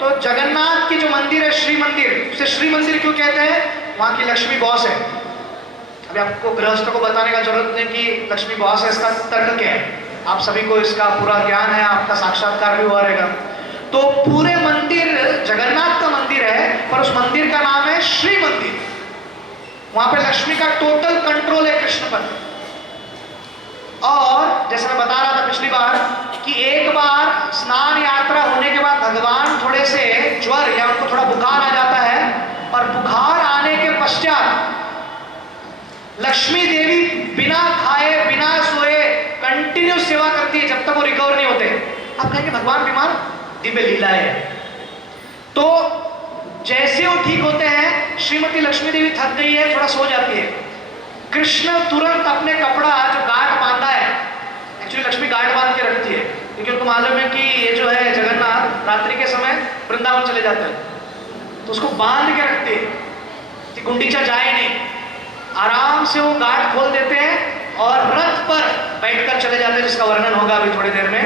तो जगन्नाथ की जो मंदिर है, श्री मंदिर, उसे श्री मंदिर क्यों कहते हैं? वहां की लक्ष्मी बॉस है। अभी आपको गृहस्थ को बताने का जरूरत नहीं कि लक्ष्मी बॉस है, इसका तर्क क्या है, आप सभी को इसका पूरा ज्ञान है, आपका साक्षात्कार भी हुआ रहेगा। तो पूरे मंदिर जगन्नाथ का मंदिर है, पर उस मंदिर का नाम है श्री मंदिर। वहां पे लक्ष्मी का टोटल कंट्रोल है कृष्ण पर। और जैसे मैं बता रहा था पिछली बार कि एक बार स्नान यात्रा होने के बाद भगवान थोड़े से ज्वर या उनको थोड़ा बुखार आ जाता है, और बुखार आने के पश्चात लक्ष्मी देवी बिना खाए बिना सोए कंटिन्यू सेवा करती है जब तक वो रिकवर नहीं होते। आप कहेंगे भगवान बीमार, दिव्य लीला है। तो जैसे वो ठीक होते हैं, श्रीमती लक्ष्मी देवी थक गई है, थोड़ा सो जाती है। कृष्ण तुरंत अपने कपड़ा जो गांठ बांधा है, एक्चुअली लक्ष्मी गांठ बांध के रखती है क्योंकि उनको मालूम है कि ये जो है जगन्नाथ रात्रि के समय वृंदावन चले जाते हैं, तो उसको बांध के रखते हैं कि गुंडीचा जाए नहीं। आराम से वो गांठ खोल देते हैं और रथ पर बैठकर चले जाते हैं, जिसका वर्णन होगा अभी थोड़ी देर में।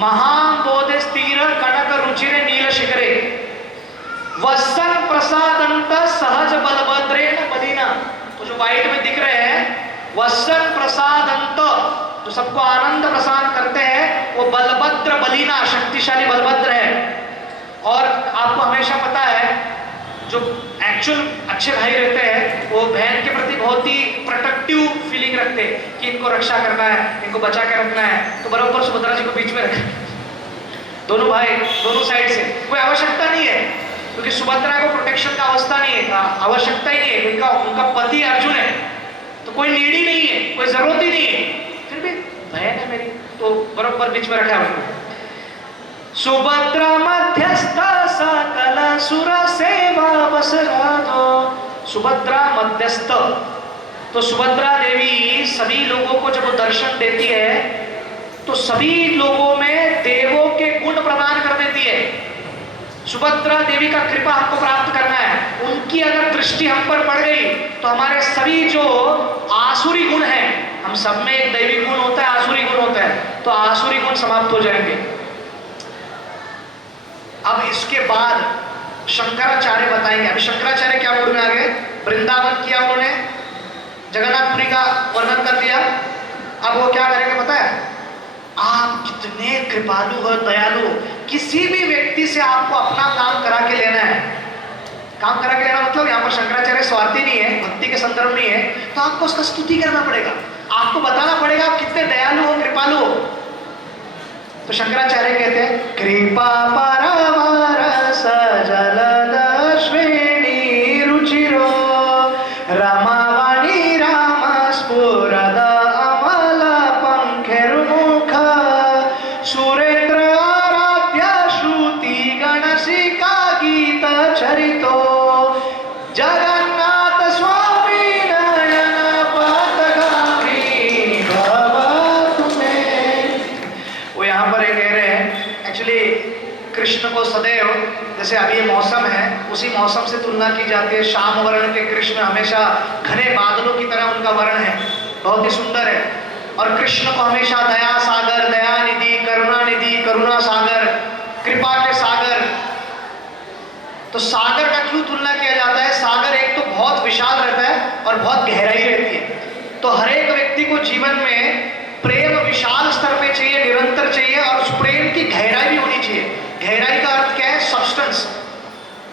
महाबोधि स्थिर कनक रुचिर नील शिखरे वसन प्रसादंत सहज बलभद्रेण बलिना। तो जो वाइट में दिख रहे हैं वसन प्रसादंत, जो सबको आनंद प्रसाद करते हैं, वो बलभद्र बलिना, शक्तिशाली बलभद्र है। और आपको हमेशा पता है जो एक्चुअल अच्छे भाई रहते हैं वो बहन के प्रति बहुत ही प्रोटेक्टिव फीलिंग रखते हैं कि इनको रक्षा करना है, इनको बचा के रखना है। तो बराबर सुभद्रा जी को बीच में रखा, दोनों भाई दोनों साइड से। कोई आवश्यकता नहीं है क्योंकि सुभद्रा को प्रोटेक्शन का अवस्था नहीं है, आवश्यकता ही नहीं है। उनका पति अर्जुन है, तो कोई नीड ही नहीं है, कोई जरूरत ही नहीं है, फिर भी बहन है मेरी, तो बराबर बीच में रखा है उनको। सुभद्रा मध्यस्थ सकल सुर सेवा बसराधो। सुभद्रा मध्यस्थ, तो सुभद्रा देवी सभी लोगों को जब वो दर्शन देती है तो सभी लोगों में देवों के गुण प्रदान कर देती है। सुभद्रा देवी का कृपा हमको प्राप्त करना है, उनकी अगर दृष्टि हम पर पड़ गई तो हमारे सभी जो आसुरी गुण हैं, हम सब में एक दैवी गुण होता है, आसुरी गुण होता है, तो आसुरी गुण समाप्त हो जाएंगे। अब इसके बाद शंकराचार्य बताएंगे। अभी शंकराचार्य क्या मूड में आ गए, वृंदावन किया उन्होंने, जगन्नाथपुरी का वर्णन कर दिया। अब वो क्या करेंगे पता है? आप कितने कृपालु हो, दयालु, किसी भी व्यक्ति से आपको अपना काम करा के लेना है। काम करा के लेना मतलब यहाँ पर शंकराचार्य स्वार्थी नहीं है, भक्ति के संदर्भ नहीं है, तो आपको उसका स्तुति करना पड़ेगा, आपको बताना पड़ेगा आप कितने दयालु हो, कृपालु हो। तो शंकराचार्य कहते हैं कृपा परमरस जलदश्विनी रुचिरो रमावणी राम स्फुरद अमल पंखेरुमुख सुरेंद्र आराध्य श्रुति गणसिका गीत चरितो जगन्नाथ स्वामी नयन पथगामी भव तुम्हें। वो यहाँ पर कह रहे हैं एक्चुअली कृष्ण को सदैव, जैसे अभी ये मौसम है उसी मौसम से तुलना की जाती है। श्याम वर्ण के कृष्ण हमेशा घने बादलों की तरह उनका वर्ण है, बहुत ही सुंदर है। और कृष्ण को हमेशा दया सागर, दया निधि, करुणा सागर, कृपा के सागर। तो सागर का क्यों तुलना किया जाता है? सागर एक तो बहुत विशाल रहता है और बहुत गहराई रहती है, तो हर एक व्यक्ति को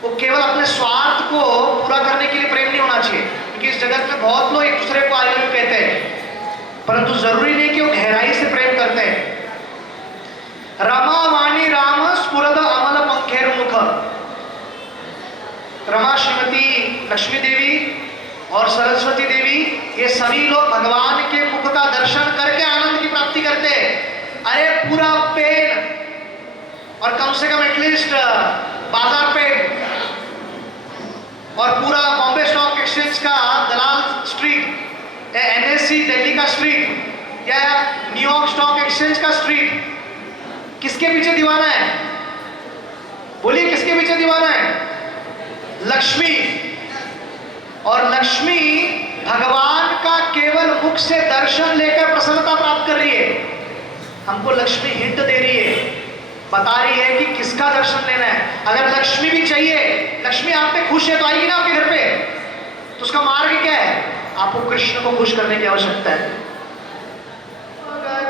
वो केवल अपने स्वार्थ को पूरा करने के लिए प्रेम नहीं होना चाहिए, क्योंकि इस जगत में बहुत लोग एक दूसरे को आई लव यू कहते हैं, परंतु जरूरी नहीं कि वो गहराई से प्रेम करते हैं। रमा वाणी राम स्फुरद अमल पंखेर मुख। रमा श्रीमती लक्ष्मी देवी और सरस्वती देवी, ये सभी लोग भगवान के मुख का दर्शन करके आनंद की प्राप्ति करते हैं। अरे पूरा पेन और कम से कम एटलीस्ट बाजार पे और पूरा बॉम्बे स्टॉक एक्सचेंज का दलाल स्ट्रीट, एनएससी दिल्ली का स्ट्रीट या न्यूयॉर्क स्टॉक एक्सचेंज का स्ट्रीट, किसके पीछे दीवाना है? बोलिए किसके पीछे दीवाना है? लक्ष्मी। और लक्ष्मी भगवान का केवल मुख से दर्शन लेकर प्रसन्नता प्राप्त कर रही है। हमको लक्ष्मी हिंट दे रही है, बता रही है कि किसका दर्शन लेना है। अगर लक्ष्मी भी चाहिए, लक्ष्मी आप पे खुश है तो आएगी ना आपके घर पे, तो उसका मार्ग क्या है? आपको कृष्ण को खुश करने की आवश्यकता है।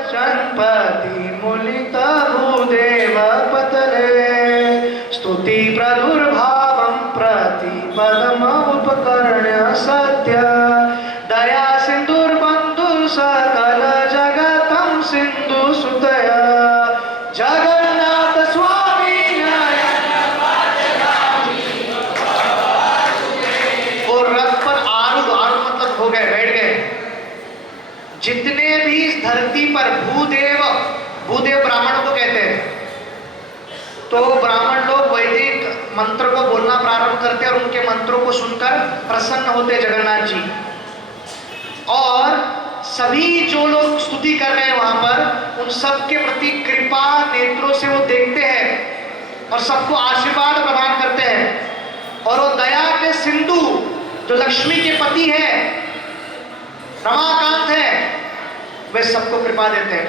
गणपति मुलित भूदेव पतले स्तुति प्रादुर्भावं प्रतिपदम उपकर्ण्य सत्य दया सिंधुर्बंधु सकल जगतं सिंधु सुतय जगन्नाथ स्वामी और रथ पर आरूढ़, आरूढ़ मतलब हो गए, बैठ गए। जितने भी इस धरती पर भूदेव, भूदेव ब्राह्मण को कहते हैं, तो ब्राह्मण लोग वैदिक मंत्र को बोलना प्रारंभ करते हैं और उनके मंत्रों को सुनकर प्रसन्न होते जगन्नाथ जी। और सभी जो लोग स्तुति कर रहे हैं वहां पर, उन सब के प्रति कृपा नेत्रों से वो देखते हैं और सबको आशीर्वाद प्रदान करते हैं। और वो दया के सिंधु जो लक्ष्मी के पति है, रमाकांत है, वे सबको कृपा देते हैं।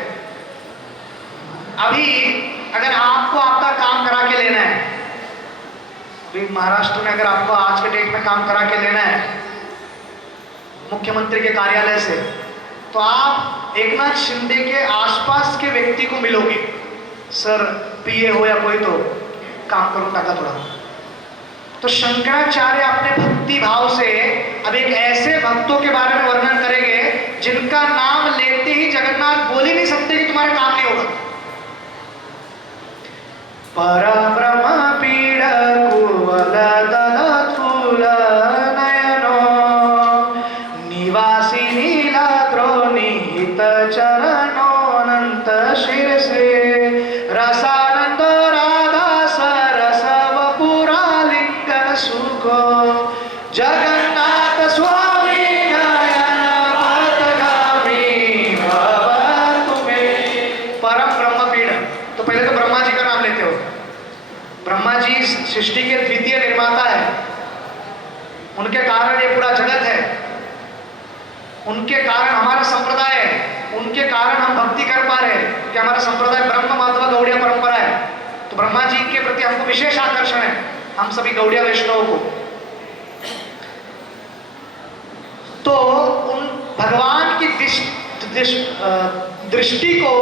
अभी अगर आपको आपका काम करा के लेना है, अभी महाराष्ट्र में अगर आपको आज के डेट में काम करा के लेना है मुख्यमंत्री के कार्यालय से, तो आप एकनाथ शिंदे के आसपास के व्यक्ति को मिलोगे, सर पीए हो या कोई, तो काम करो टाका थोड़ा। तो शंकराचार्य अपने भक्ति भाव से अब एक ऐसे भक्तों के बारे में वर्णन करेंगे जिनका नाम लेते ही जगन्नाथ बोल ही नहीं सकते कि तुम्हारा काम नहीं होगा। परब्रह्म पीड़ कुवल दल फूल नयनो निवासी नीलाद्रो निहित चरणो अनंत शिरसे रसानंद राधा सरस वपुरा लिंगन सुखो जगन्नाथ स्वामी नयन पथगामी भव तुम्हें। परम ब्रह्म पीड़, तो पहले तो ब्रह्मा जी का नाम लेते हो। ब्रह्मा जी सृष्टि के द्वितीय निर्माता है, उनके कारण ये पूरा जगत है, उनके कारण हमारा संप्रदाय है, उनके कारण हम भक्ति कर पा रहे हैं, क्योंकि हमारा संप्रदाय ब्रह्म माधव गौड़िया परंपरा है। तो ब्रह्मा जी के प्रति हमको विशेष आकर्षण है, हम सभी गौड़िया वैष्णव को। तो उन भगवान की दृष्टि को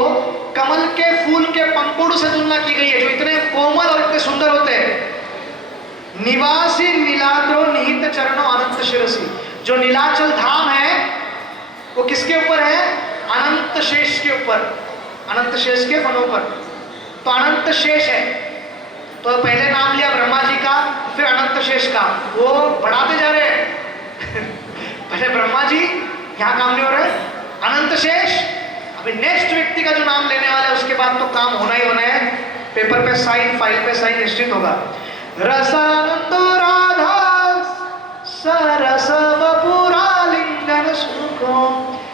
कमल के फूल के पंखुड़ से तुलना की गई है, जो इतने कोमल और इतने सुंदर होते हैं। निवासी नीलाद्रो निहित चरणों अनंत शिरसी, जो नीलाचल धाम है वो किसके ऊपर है? अनंत शेष के ऊपर, अनंत शेष के फनों पर। तो अनंत शेष है, तो पहले नाम लिया ब्रह्मा जी का, फिर अनंत शेष का, वो बढ़ाते जा रहे हैं। पहले ब्रह्मा जी, यहाँ काम नहीं हो रहा है, अनंत शेष, अभी नेक्स्ट व्यक्ति का जो नाम लेने वाला है उसके बाद तो काम होना ही होना है। पेपर पे साइन, फाइल पे साइन निश्चित होगा। रसानंद राधा सरस वपुरा लिंगन सुखो।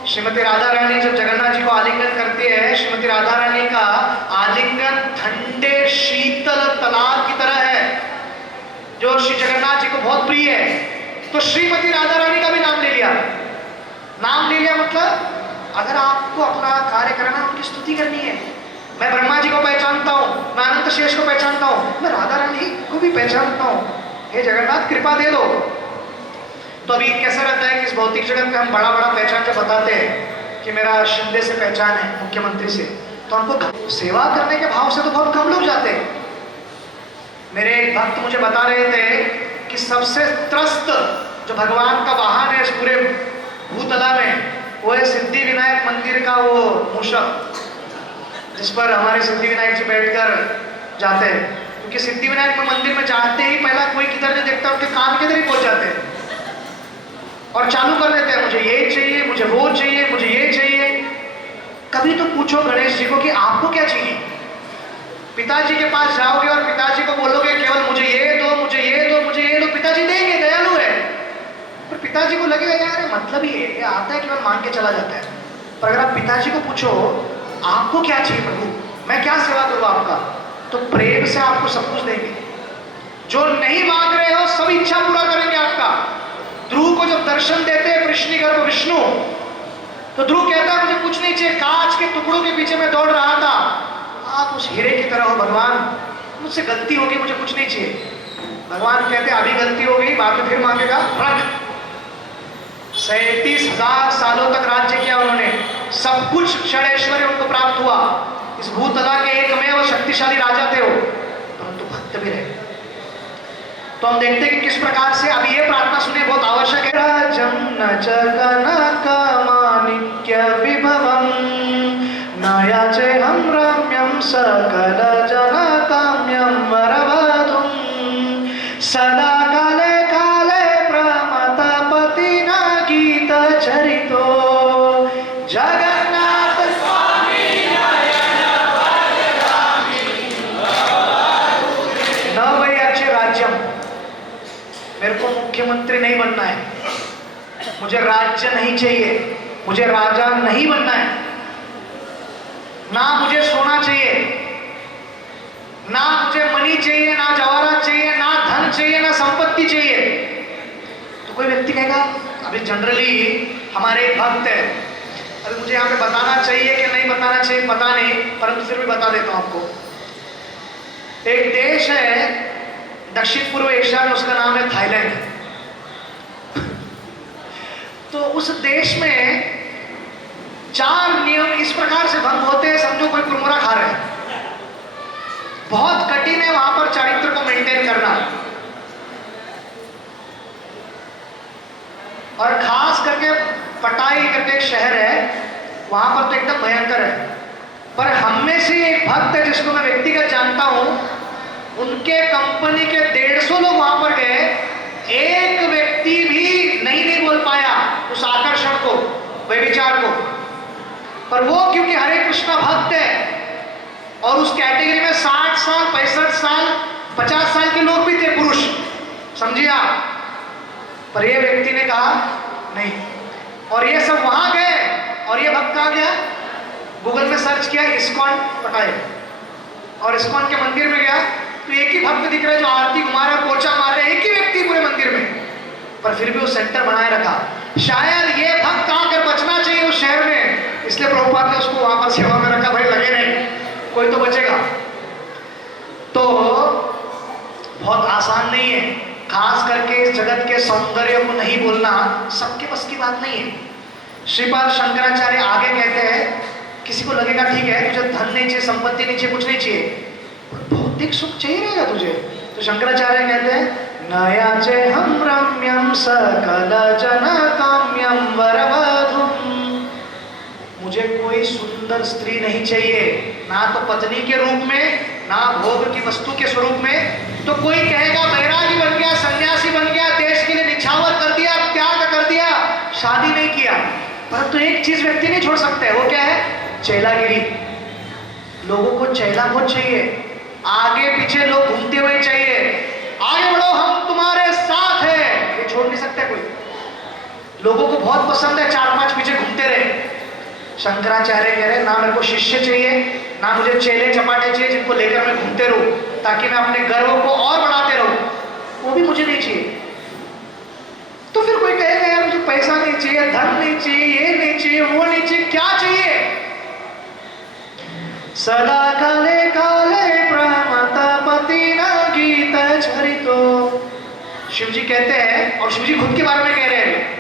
श्रीमती राधा रानी जब जगन्नाथ जी को आलिंगन करती है, श्रीमती राधा रानी का आलिंगन ठंडे शीतल तालाब की तरह है, जो श्री जगन्नाथ जी को बहुत प्रिय है। तो श्रीमती राधा रानी का भी नाम ले लिया। नाम ले लिया मतलब अगर आपको अपना कार्य करना है, उनकी स्तुति करनी है। मैं ब्रह्मा जी को पहचानता हूँ, मैं अनंत शेष को पहचानता हूँ, मैं राधा रानी को भी पहचानता हूँ, हे जगन्नाथ कृपा दे दो। तो अभी कैसा रहता है कि इस भौतिक जगत में हम बड़ा बड़ा पहचान जब बताते हैं कि मेरा शिंदे से पहचान है, मुख्यमंत्री से, तो हमको सेवा करने के भाव से तो बहुत कम लोग जाते हैं। मेरे एक भक्त मुझे बता रहे थे कि सबसे त्रस्त जो भगवान का वाहन है इस पूरे भूतला में, वो है सिद्धि विनायक मंदिर का वो मूषक, जिस पर हमारे सिद्धि विनायक जी बैठकर जाते हैं। क्योंकि सिद्धि विनायक मंदिर में जाते ही पहला कोई किधर नहीं देखता, उनके कान किधर ही पहुंच जाते हैं और चालू कर देते हैं, मुझे ये चाहिए, मुझे वो चाहिए, मुझे ये चाहिए। कभी तो पूछो गणेश जी को कि आपको क्या चाहिए। पिताजी के पास जाओगे और पिताजी को बोलोगे केवल मुझे ये दो, मुझे ये दो, मुझे ये दो, पिताजी देंगे, दयालु है। पर पिताजी को लगेगा यार मतलब ही ये आता है, केवल मांग के चला जाता है। पर अगर आप पिताजी को पूछो आपको क्या चाहिए प्रभु, मैं क्या सेवा करूँ आपका, तो प्रेम से आपको सब कुछ देंगे। जो नहीं मांग रहे हो सब इच्छा पूरा करेंगे आपका। ध्रुव को जब दर्शन देते हैं वृष्णिगर्भ विष्णु, तो ध्रुव कहता है मुझे कुछ नहीं चाहिए, कांच के टुकड़ों के पीछे मैं दौड़ रहा था, आप उस हीरे की तरह हो भगवान, मुझसे गलती होगी, मुझे कुछ नहीं चाहिए। भगवान कहते अभी गलती हो गई, बाद में फिर मांगेगा। रख 37,000 सालों तक राज्य किया उन्होंने, सब कुछ क्षण ऐश्वर्य उनको प्राप्त हुआ, इस भूतला के एकमेव शक्तिशाली राजा थे वो, परंतु भक्त भी रहे। तो हम देखते हैं कि किस प्रकार से, अभी ये प्रार्थना सुनिए, बहुत आवश्यक है। राजं न च कनकमाणिक्य विभवं न याचेहं रम्यं सकल जनकाम्यं वरवधुं सदा काले काले प्रमथपतिना गीतचरितो जगन्नाथ स्वामी न वै अच्छे राज्यम, मेरे को मुख्यमंत्री नहीं बनना है, मुझे राज्य नहीं चाहिए, मुझे राजा नहीं बनना है, ना मुझे सोना चाहिए, ना मुझे मनी चाहिए, ना जवाहरात चाहिए, ना धन चाहिए, ना संपत्ति चाहिए। तो कोई व्यक्ति कहेगा, अभी जनरली हमारे एक भक्त है, अभी मुझे यहाँ पे बताना चाहिए कि नहीं बताना चाहिए पता नहीं, परंतु फिर भी बता देता हूँ आपको। एक देश है दक्षिण पूर्व एशिया में, उसका नाम है थाईलैंड। तो उस देश में 4 नियम इस प्रकार से भंग होते हैं, समझो कोई कुरमुरा खा रहे हैं, बहुत कठिन है वहां पर चारित्र को मेंटेन करना, और खास करके पटाई करके एक शहर है, वहां पर तो एकदम भयंकर है। पर हम में से एक भक्त है जिसको मैं व्यक्तिगत जानता हूं, उनके कंपनी के 150 लोग वहां पर गए, एक व्यक्ति भी नहीं बोल पाया उस आकर्षण को, व्यभिचार को। पर वो क्योंकि हरे कृष्णा भक्त है, और उस कैटेगरी में 60 साल 65 साल 50 साल के लोग भी थे, पुरुष, समझिए आप। पर ये व्यक्ति ने कहा नहीं, और ये सब वहां गए, और ये भक्त कहाँ गया, गूगल में सर्च किया इस्कॉन पटाए, और इस्कॉन के मंदिर में गया तो एक ही भक्त दिख रहा है जो आरती घुमा रहा है, पोछा मार रहा है, एक ही व्यक्ति पूरे मंदिर में, पर फिर भी वो सेंटर बनाए रखा। शायद ये भक्त आकर बचना चाहिए उस शहर में, इसलिए प्रभुपाद ने उसको वहां पर सेवा में रखा, भाई लगे नहीं, कोई तो बचेगा। तो बहुत आसान नहीं है, खास करके इस जगत के सौंदर्य को नहीं बोलना सबके बस की बात नहीं है। श्रीपाद शंकराचार्य आगे कहते हैं, किसी को लगेगा ठीक है तुझे धन नहीं चाहिए, संपत्ति नहीं चाहिए, कुछ नहीं चाहिए, भौतिक सुख चाहिए रहेगा तुझे, तो शंकराचार्य कहते हैं नयाचे हम रम्यम सकल जनकाम्यम वरवधुम, मुझे कोई सुंदर स्त्री नहीं चाहिए, ना तो पत्नी के रूप में, ना भोग की वस्तु के स्वरूप में। तो कोई कहेगा बैरागी बन गया, सन्यासी बन गया, देश के लिए निछावर कर दिया, त्याग कर दिया, शादी नहीं किया, परंतु एक चीज व्यक्ति नहीं छोड़ सकते, वो क्या है, चेलागिरी। लोगों को चेला बहुत चाहिए, आगे पीछे लोग घूमते हुए चाहिए, आगे बढ़ो हम तुम्हारे साथ हैं, ये छोड़ नहीं सकते कोई। लोगों को बहुत पसंद है 4-5 पीछे घूमते रहे। शंकराचार्य कह रहे ना मेरे को शिष्य चाहिए, ना मुझे चेले चपाटे चाहिए जिनको लेकर मैं घूमते रहूं ताकि मैं अपने गर्व को और बढ़ाते रहूं, वो भी मुझे नहीं चाहिए। तो फिर कोई कहेगा यार मुझे पैसा नहीं चाहिए, धन नहीं चाहिए, ये नहीं चाहिए, वो नहीं चाहिए, क्या चाहिए, सदा काले काले प्रमथपति न गीत चरितो। शिव जी कहते हैं, और शिव जी खुद के बारे में कह रहे हैं,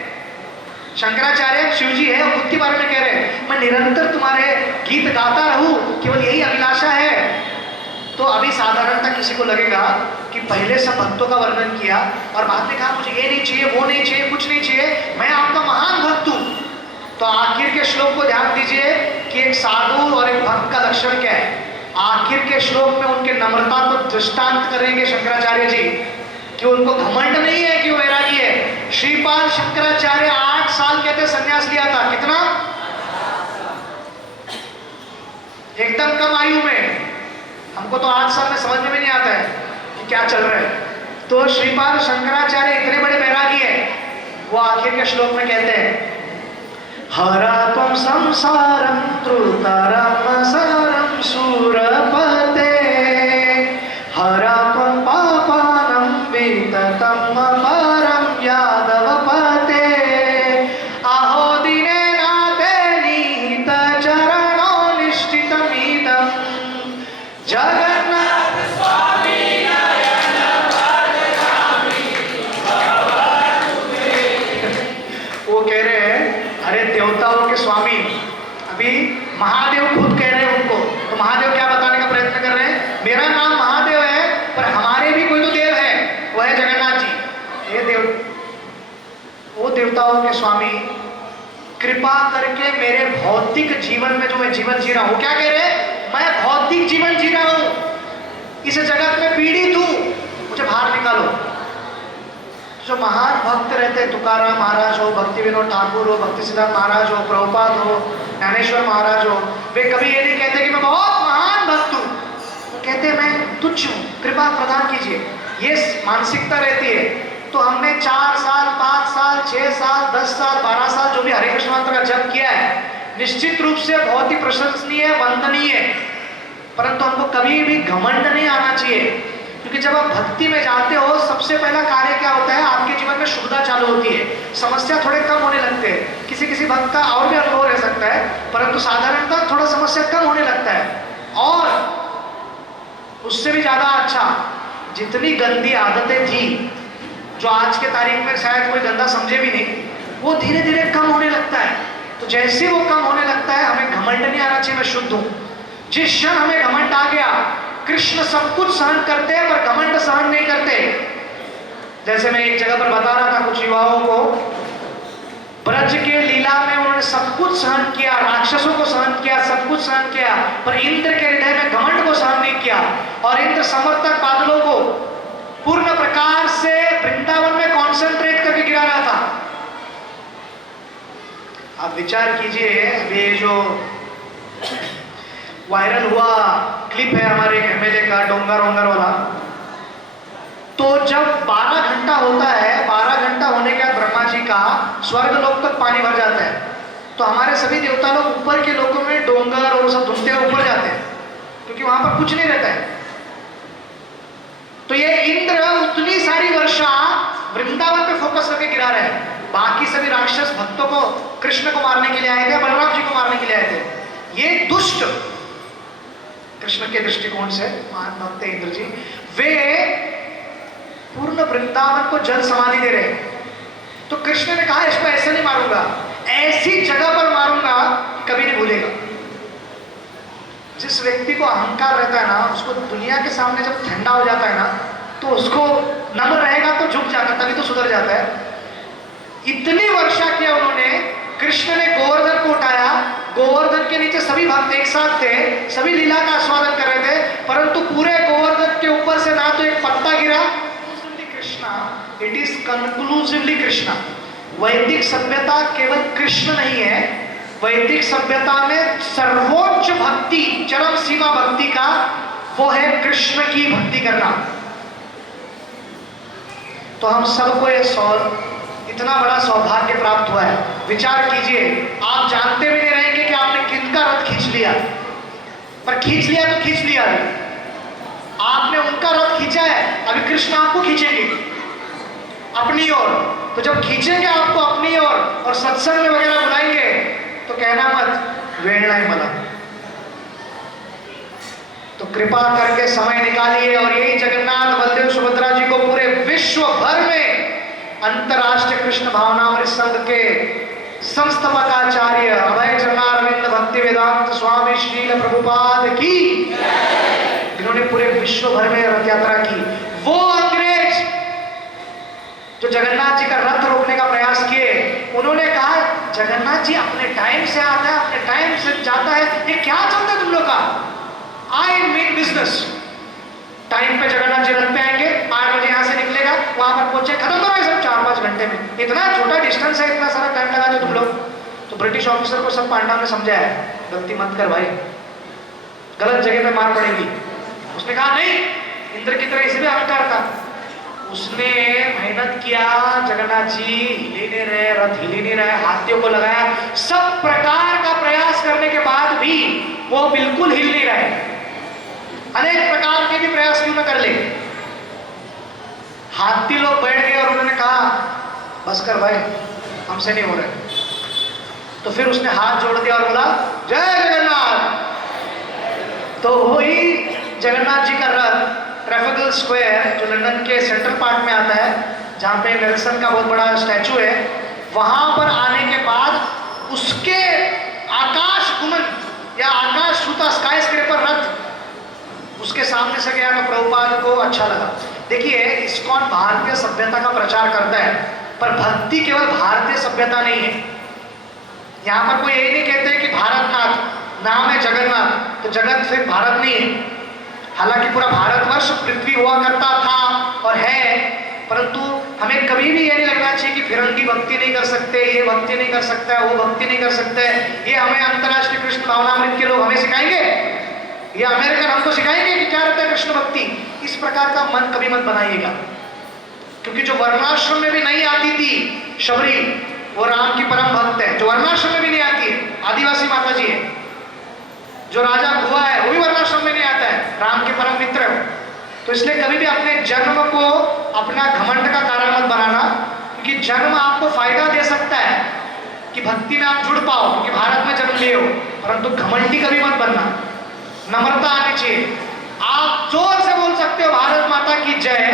शंकराचार्य शिव जी है और खुद के बारे में कह रहे हैं, मैं निरंतर तुम्हारे गीत गाता रहूं, केवल यही अभिलाषा है। तो अभी साधारणतः किसी को लगेगा कि पहले सब भक्तों का वर्णन किया और बाद में कहा मुझे ये नहीं चाहिए, वो नहीं चाहिए, कुछ नहीं चाहिए, मैं आपका महान भक्त हूँ। तो आखिर के श्लोक को ध्यान दीजिए कि एक साधु और एक भक्त का लक्षण क्या है। आखिर के श्लोक में उनके नम्रता को दृष्टांत करेंगे शंकराचार्य जी कि उनको घमंड नहीं है कि वो वैरागी है। श्रीपाद शंकराचार्य 8 साल कहते संन्यास लिया था। कितना? एकदम कम आयु में। हमको तो 8 साल में समझ में भी नहीं आता है कि क्या चल रहा है। तो श्रीपाद शंकराचार्य इतने बड़े वैरागी है, वो आखिर के श्लोक में कहते हैं हरात्म संसारम त्रुतरम सरम सूरपते हरात्म पापानम विततम परम यादवपते अहो दिने नाते निहित चरणो निष्ठितमिदं जगन्नाथ स्वामी वो कह रहे हैं अरे देवताओं के स्वामी, अभी महादेव खुद कह रहे हैं उनको। तो महादेव क्या बताने का प्रयत्न कर रहे हैं? मेरा नाम महादेव है पर हमारे भी कोई तो देव है, वो है जगन्नाथ जी। ये देव, वो देवताओं के स्वामी कृपा करके मेरे भौतिक जीवन में जो मैं जीवन जी रहा हूं, क्या कह रहे हैं? मैं भौतिक जीवन जी रहा हूं, इस जगत में पीड़ित हूं, मुझे बाहर निकालो। जो महान भक्त रहते हैं, तुकाराम महाराज हो, भक्ति विनोद ठाकुर हो, भक्ति सिद्धांत महाराज हो, प्रभुपाद हो, ज्ञानेश्वर महाराज हो, वे कभी ये नहीं कहते कि मैं बहुत महान भक्त हूँ, वो कहते हैं मैं तुच्छ हूँ, कृपा प्रदान कीजिए। ये मानसिकता रहती है। तो हमने 4 साल 5 साल 6 साल 10 साल 12 साल जो भी हरे कृष्ण मंत्र का जप किया है, निश्चित रूप से बहुत ही प्रशंसनीय है, वंदनीय है, परंतु हमको कभी भी घमंड नहीं आना चाहिए। क्योंकि जब आप भक्ति में जाते हो, सबसे पहला कार्य क्या होता है? आपके जीवन में शुद्धता चालू होती है, समस्या थोड़े कम होने लगते हैं। किसी किसी भक्त का और भी अनुभव रह सकता है, परंतु साधारणतः थोड़ा समस्या कम होने लगता है। और उससे भी ज्यादा अच्छा, जितनी गंदी आदतें थी जो आज के तारीख में शायद कोई गंदा समझे भी नहीं, वो धीरे धीरे कम होने लगता है। तो जैसे वो कम होने लगता है, हमें घमंड नहीं आना चाहिए मैं शुद्ध हूं। जिस क्षण हमें घमंड आ गया, कृष्ण सब कुछ सहन करते हैं पर घमंड सहन नहीं करते। जैसे मैं एक जगह पर बता रहा था कुछ युवाओं को, ब्रज के लीला में उन्होंने सब कुछ सहन किया, राक्षसों को सहन किया, सब कुछ सहन किया, पर इंद्र के हृदय में घमंड को सहन नहीं किया। और इंद्र समर्थक बादलों को पूर्ण प्रकार से वृंदावन में कॉन्सेंट्रेट करके गिरा रहा था। आप विचार कीजिए, ये जो वायरल हुआ क्लिप है हमारे एमएलए का डोंगर वाला, तो जब 12 घंटा होता है, 12 घंटा होने के बाद ब्रह्मा जी का स्वर्ग लोक तक पानी भर जाता है। तो हमारे सभी देवता लोग ऊपर के लोकों में डोंगर और सब ढूंढते हुए ऊपर जाते हैं, क्योंकि वहां पर कुछ नहीं रहता है। तो ये इंद्र उतनी सारी वर्षा वृंदावन पे फोकस करके गिरा रहे हैं। बाकी सभी राक्षस भक्तों को, कृष्ण को मारने के लिए आए थे, बलराम जी को मारने के लिए आए थे। ये दुष्ट कृष्ण के दृष्टिकोण से महान भक्त इंद्र जी, वे पूर्ण वृंदावन को जल समाधि दे रहे हैं। तो कृष्ण ने कहा इसको ऐसे नहीं मारूंगा, ऐसी जगह पर मारूंगा कि कभी नहीं भूलेगा। जिस व्यक्ति को अहंकार रहता है ना, उसको दुनिया के सामने जब ठंडा हो जाता है ना, तो उसको नम्र रहेगा तो झुक जाता, तभी तो सुधर जाता है। इतनी वर्षा किया उन्होंने, कृष्ण ने गोवर्धन को उठाया, गोवर्धन के नीचे सभी भक्त एक साथ थे, सभी लीला का आस्वादन कर रहे थे, परंतु पूरे गोवर्धन के ऊपर से ना तो एक पत्ता गिरा। Krishna, it is conclusively Krishna. वैदिक सभ्यता केवल कृष्ण नहीं है, वैदिक सभ्यता में सर्वोच्च भक्ति, चरम सीमा भक्ति का वो है कृष्ण की भक्ति करना। तो हम सबको ये इतना बड़ा सौभाग्य प्राप्त हुआ है। विचार कीजिए, आप जानते भी नहीं रहेंगे कि आपने किनका रथ खींच लिया, पर खींच लिया तो खींच लिया। आपने उनका रथ खींचा है, अभी कृष्ण आपको खींचेंगे अपनी ओर। तो जब खींचेंगे आपको अपनी ओर और सत्संग में वगैरह बुलाएंगे, तो कहना मत वेणा ही मला। तो कृपा करके समय निकालिए और यही जगन्नाथ बलदेव सुभद्रा जी को पूरे विश्व भर में अंतरराष्ट्रीय कृष्ण भावनामृत संघ के संस्थापकाचार्य अभय चरणारविंद भक्ति वेदांत स्वामी श्रील प्रभुपाद की जिन्होंने पूरे विश्व भर में रथ यात्रा की, वो अंग्रेज जो जगन्नाथ जी का रथ रोकने का प्रयास किए, उन्होंने कहा जगन्नाथ जी अपने टाइम से आता है, अपने टाइम से जाता है, ये क्या चलता है तुम लोग का? I mean business. टाइम पे जगन्नाथ जी रथ पे आएंगे, 8 बजे यहाँ से निकलेगा, वहां पर पहुंचे, खत्म करो ये सब 4-5 घंटे में। इतना छोटा डिस्टेंस है, इतना सारा टाइम लगा दो तुम लोग। तो ब्रिटिश ऑफिसर को सब पांडव ने समझाया, गलती मत कर भाई, गलत जगह पे मार पड़ेगी। उसने कहा नहीं, इंद्र की तरह इसे भी अहंकार था। उसने मेहनत किया, जगन्नाथ जी हिल ही नहीं रहे, रथ हिल ही नहीं रहे, हाथियों को लगाया, सब प्रकार का प्रयास करने के बाद भी वो बिल्कुल हिल नहीं रहे। अनेक प्रकार के भी प्रयास क्यों न कर ले, हाथी लोग बैठ गए और उन्होंने कहा बस कर भाई, हमसे नहीं हो रहे। तो फिर उसने हाथ जोड़ दिया और बोला जय जगन्नाथ। तो वही जगन्नाथ जी का रथ ट्रैफलगर स्क्वायर, जो लंदन के सेंट्रल पार्ट में आता है, जहाँ पे नेल्सन का बहुत बड़ा स्टैचू है, वहां पर आने के बाद उसके आकाश गुमन या आकाश छूता स्काई स्क्रेपर रथ उसके सामने से गया तो प्रभुपाद को अच्छा लगा। देखिए, इस्कॉन भारतीय सभ्यता का प्रचार करता है, पर भक्ति केवल भारतीय सभ्यता नहीं है। यहाँ पर कोई यही नहीं कहते कि भारतनाथ नाम है जगन्नाथ तो जगत सिर्फ भारत नहीं है। हालांकि पूरा भारतवर्ष पृथ्वी हुआ करता था और है, परंतु हमें कभी भी ये नहीं लगना चाहिए कि फिरंगी भक्ति नहीं कर सकते, ये भक्ति नहीं कर सकता है, वो भक्ति नहीं कर सकते है। ये हमें अंतर्राष्ट्रीय कृष्ण भावनामृत के लोग हमें सिखाएंगे, ये अमेरिकन हमको सिखाएंगे कि क्या रहता है कृष्ण भक्ति। इस प्रकार का मन कभी मत बनाइएगा, क्योंकि जो वर्णाश्रम में भी नहीं आती थी शबरी, वो राम की परम भक्त है। जो वर्णाश्रम में भी नहीं आती है, आदिवासी माता जी है। जो राजा गुहा है वो भी वर्णाश्रम में नहीं आता है, राम के परम मित्र है। तो इसलिए कभी भी अपने जन्म को अपना घमंड का कारण मत बनाना, क्योंकि जन्म आपको फायदा दे सकता है कि भक्ति में आप जुड़ पाओ, क्योंकि भारत में जन्म लिए हो, परंतु घमंडी कभी मत बनना। नम्रता आनी चाहिए। आप जोर से बोल सकते हो भारत माता की जय,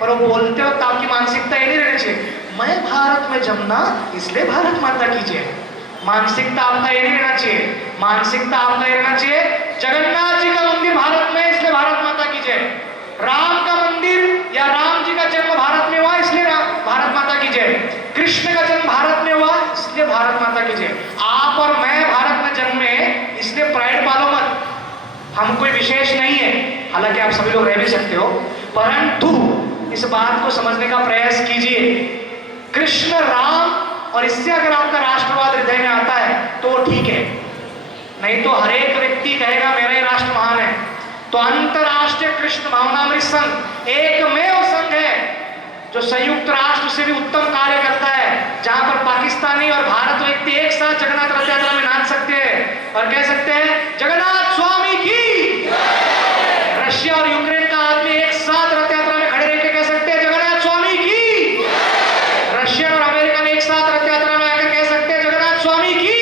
पर वो बोलते हो तो आपकी मानसिकता ये नहीं रहनी चाहिए मैं भारत में जन्मा इसलिए भारत माता की जय। मानसिकता आपका ये नहीं रहना चाहिए। मानसिकता आपका ये रहना चाहिए जगन्नाथ जी का मंदिर भारत में इसलिए भारत माता की जय। राम का मंदिर या राम जी का जन्म भारत में हुआ इसलिए भारत माता की जय। कृष्ण का जन्म भारत में हुआ इसलिए भारत माता की जय। आप और मैं भारत में जन्मे इसलिए प्राइड पालो मत, हम कोई विशेष नहीं है। हालांकि आप सभी लोग रह भी सकते हो, परंतु इस बात को समझने का प्रयास कीजिए। कृष्ण राम और इससे अगर आपका राष्ट्रवाद हृदय में आता है तो वो ठीक है, नहीं तो हर एक व्यक्ति कहेगा मेरा ही राष्ट्र महान है। तो अंतरराष्ट्रीय कृष्ण भावनामृत संघ एकमेव संघ है जो संयुक्त राष्ट्र से भी उत्तम कार्य करता है, जहां पर पाकिस्तानी और भारत व्यक्ति एक साथ जगन्नाथ रथ यात्रा में नाच सकते हैं और कह सकते हैं जगन्नाथ स्वामी की। रशिया और यूक्रेन का आदमी एक साथ रथ यात्रा में खड़े रहकर कह सकते हैं जगन्नाथ स्वामी की। रशियन और अमेरिकन एक साथ रथ यात्रा में आकर कह सकते हैं जगन्नाथ स्वामी की।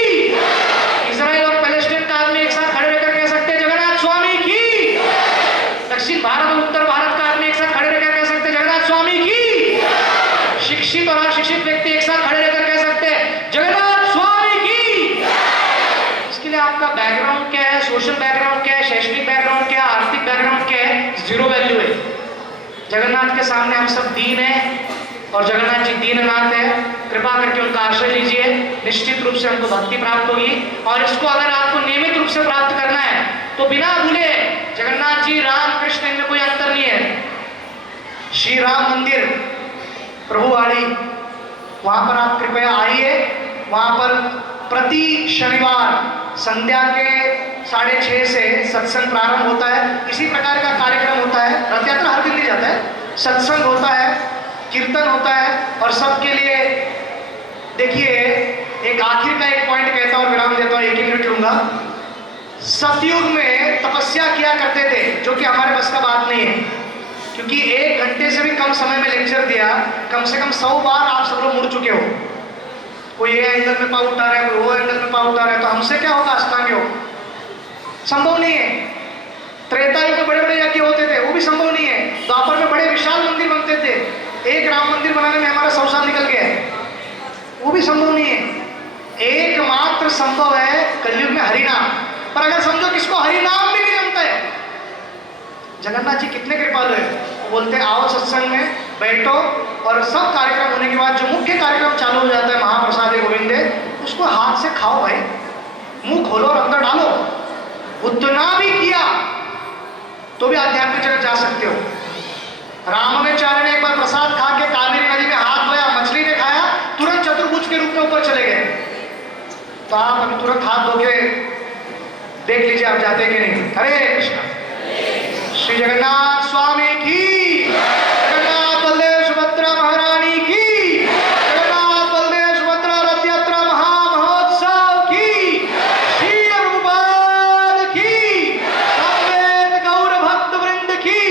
इजराइल और पैलेस्टीन का आदमी एक साथ खड़े रहकर कह सकते हैं जगन्नाथ स्वामी की। दक्षिण भारत और उत्तर भारत का आदमी एक साथ खड़े रहकर कह सकते हैं जगन्नाथ स्वामी की। शिक्षित और अशिक्षित व्यक्ति एक साथ खड़े रहकर कह सकते हैं जगन्नाथ स्वामी की। इसके लिए आपका बैकग्राउंड क्या है, सोशल बैकग्राउंड क्या है, शैक्षणिक बैकग्राउंड क्या है, आर्थिक बैकग्राउंड क्या है, जीरो वैल्यू है। जगन्नाथ के सामने हम सब दीन है और जगन्नाथ जी दीननाथ है। कृपा करके उनका आश्रय लीजिए, निश्चित रूप से हमको भक्ति प्राप्त होगी। और इसको अगर आपको नियमित रूप से प्राप्त करना है तो बिना भूले जगन्नाथ जी राम कृष्ण इनमें कोई अंतर नहीं है। श्री राम मंदिर प्रभुवाड़ी, वहां पर आप कृपया आइए। वहां पर प्रति शनिवार संध्या के 6:30 से सत्संग प्रारंभ होता है। इसी प्रकार का कार्यक्रम होता है। रथ यात्रा हर दिन नहीं जाता है, सत्संग होता है, कीर्तन होता है और सबके लिए। देखिए, एक आखिर का एक पॉइंट कहता हूं, विराम देता हूं, 1 मिनट लूंगा। सतयुग में तपस्या किया करते थे, जो कि हमारे बस का बात नहीं है, क्योंकि 1 घंटे से भी कम समय में लेक्चर दिया, कम से कम 100 बार आप सब लोग मुड़ चुके हो। कोई ये एंगल में पाँव उठा रहा है, कोई वो एंगल में पाँव उठा रहा है, तो हमसे क्या होगा अष्टांग योग? संभव नहीं है। त्रेता युग में बड़े बड़े यज्ञ होते थे, वो भी संभव नहीं है। द्वापर में बड़े विशाल मंदिर बनते थे, एक राम मंदिर बनाने में हमारा 100 साल निकल गया है, वो भी संभव नहीं है। एकमात्र संभव है कलयुग में हरिनाम। पर अगर समझो किसको हरिनाम भी नहीं जमता है, जगन्नाथ जी कितने कृपालु है। वो बोलते हैं आओ सत्संग में बैठो और सब कार्यक्रम होने के बाद जो मुख्य कार्यक्रम चालू हो जाता है महाप्रसाद गोविंदे, उसको हाथ से खाओ भाई, मुंह खोलो और अंदर डालो। उतना भी किया तो भी आध्यात्मिक जगत जा सकते हो। रामाचार्य ने एक बार प्रसाद खा के कावेरी नदी में हाथ धोया, मछली ने खाया, तुरंत चतुर्भुज के रूप में ऊपर चले गए। तो आप अभी तुरंत हाथ धो के देख लीजिए आप जाते कि नहीं। हरे कृष्ण। श्री जगन्नाथ स्वामी की, जगन्नाथ बलदेव सुभद्रा महारानी की, जगन्नाथ बलदेव सुभद्रा रथ यात्रा महामहोत्सव की, श्री प्रभुपाद की, समवेत गौर भक्त वृंद की,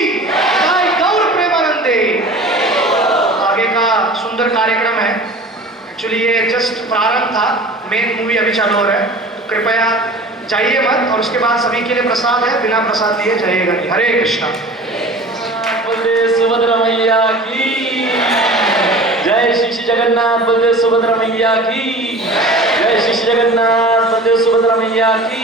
जय गौर प्रेमानंदे। आगे का सुंदर कार्यक्रम है। एक्चुअली ये जस्ट प्रारंभ था, मेन मूवी अभी चालू हो रहा है, तो कृपया जाइए मत। और उसके बाद सभी के लिए प्रसाद है, बिना प्रसाद दिए जाइएगा नहीं। हरे कृष्णा। बलदेव सुभद्रा मैया की जय। श्री श्री जगन्नाथ बलदेव सुभद्रा मैया की जय। श्री श्री जगन्नाथ बलदेव सुभद्रा मैया की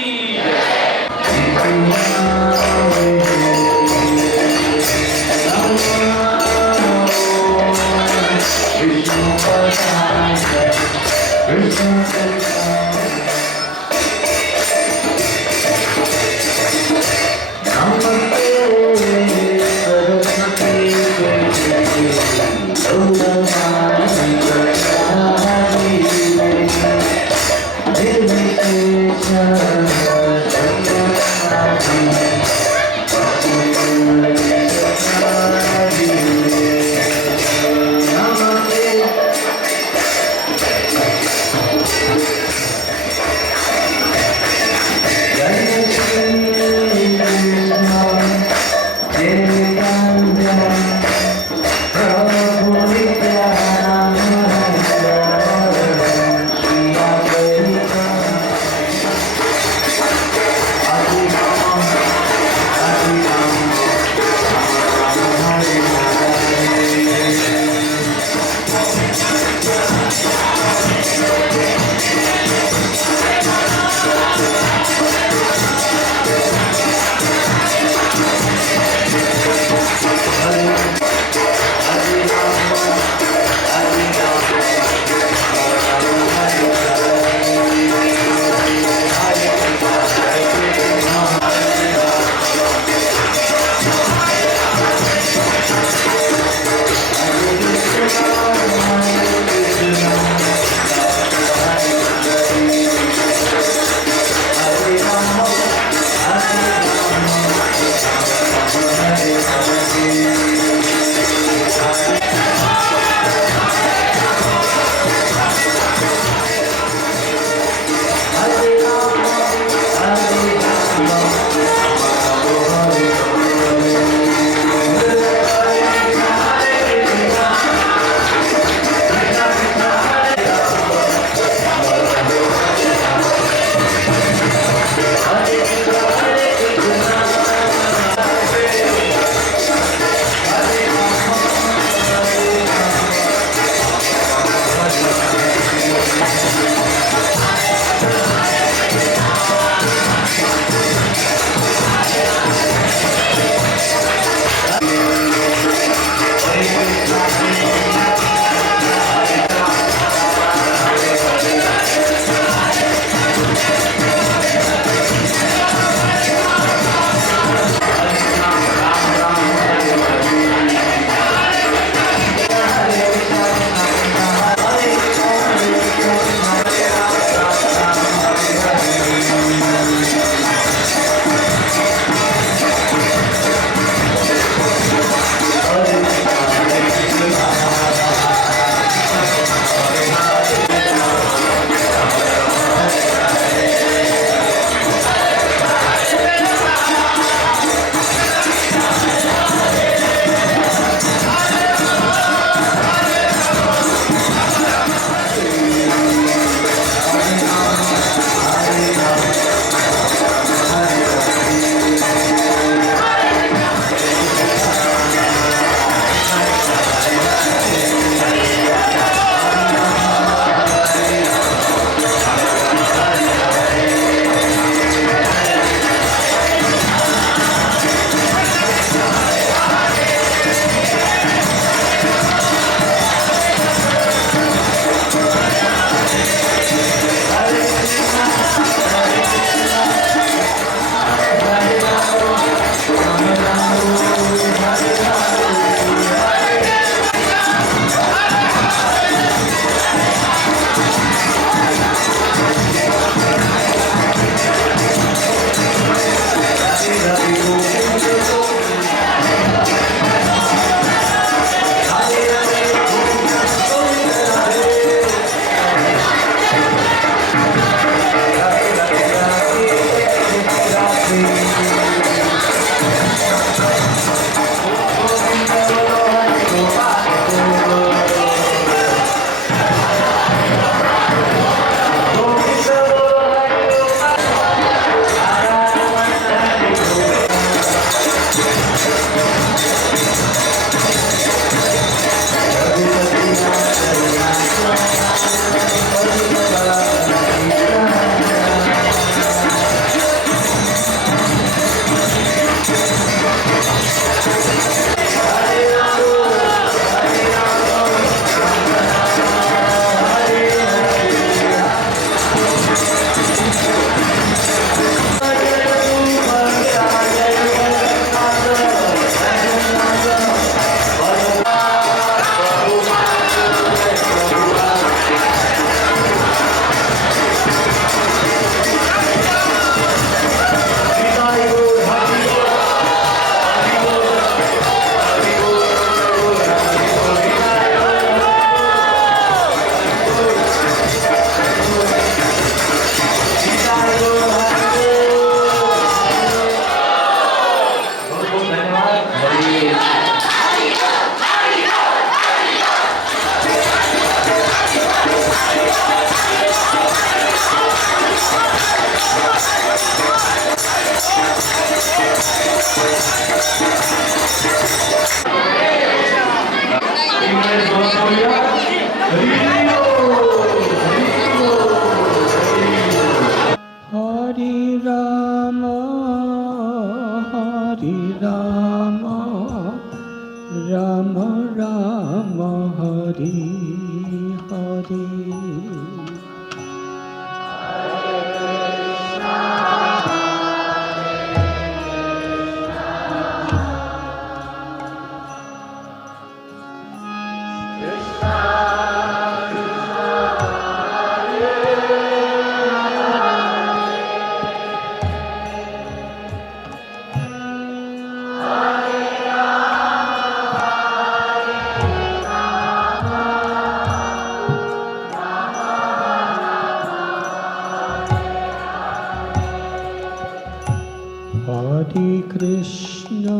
Hare Krishna,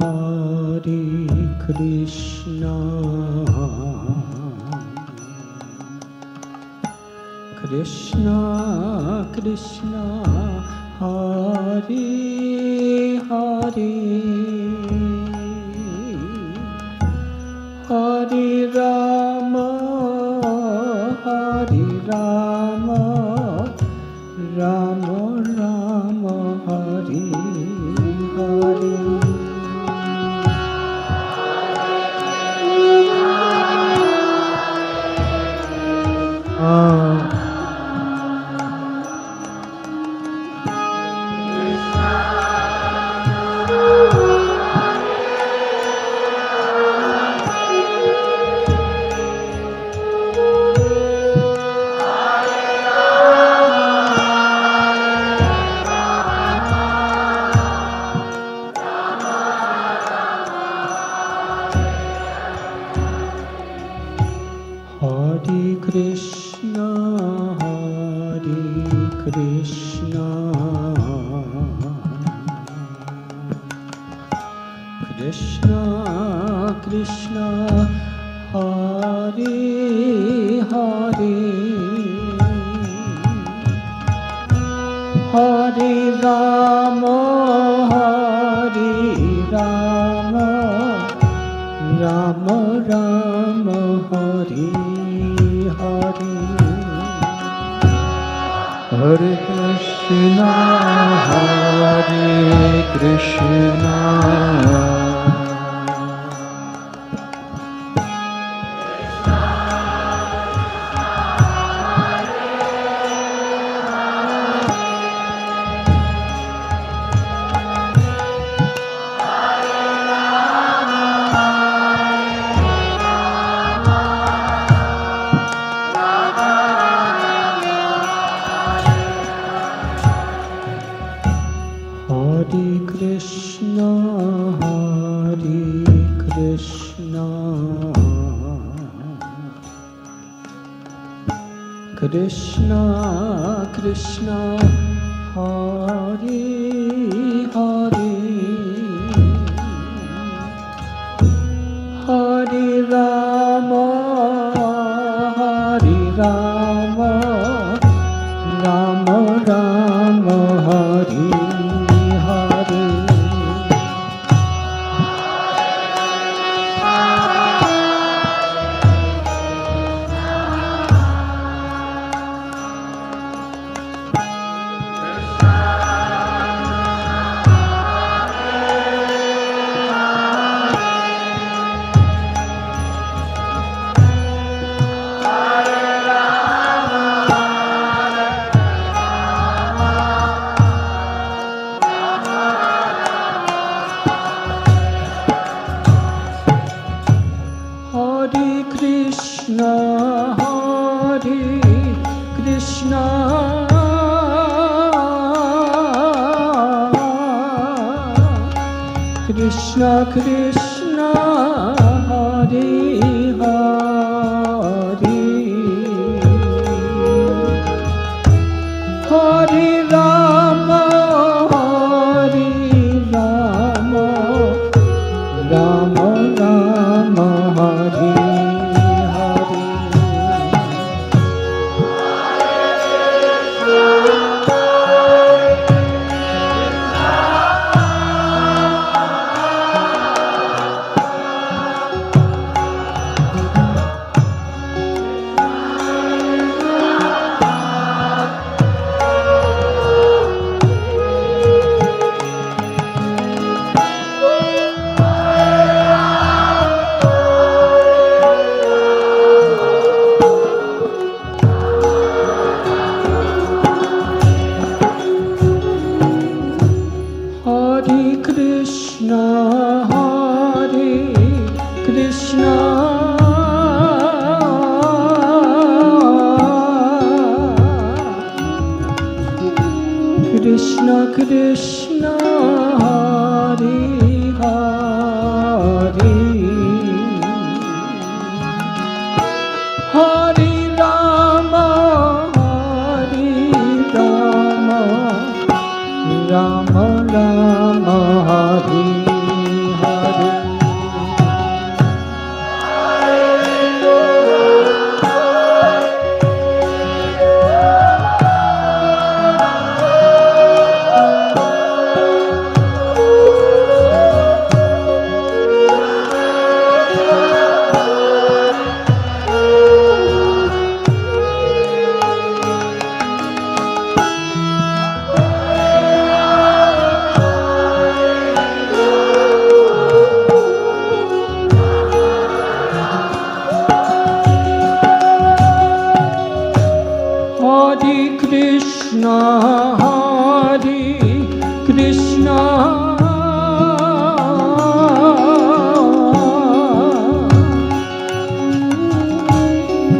Hare Krishna, Krishna Krishna, Hare Hare, Hare Rama, Hare Rama, Rama Rama, Hare Hare. Hare Krishna, Hare Krishna, Krishna Krishna, Hare Hare, Hare Rama, Hare Rama, Rama Rama, Hare Hare. Hare Krishna, Hare Krishna, Hare Krishna, Hare Krishna, Krishna Krishna, Hare Hare, Hare Rama, Hare Rama, Rama Rama, Hare Hare. Hare Krishna, Hare Krishna, Krishna Krishna, Hare Hare, Hare Rama, Hare Rama, Rama Rama, Hare Hare. Krishna Hare Hare Hare Ram Ram Ram Hare Hare Hare Krishna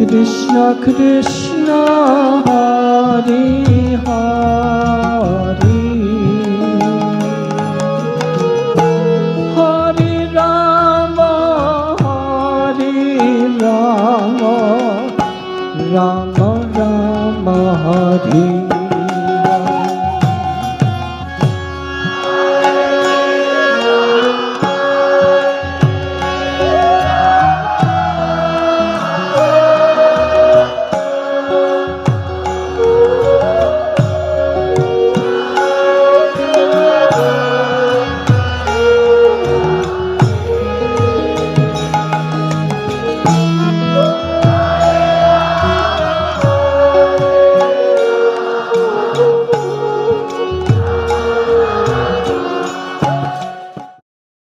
Krishna Krishna Hare Hare Hare Rama Rama Rama Rama Hare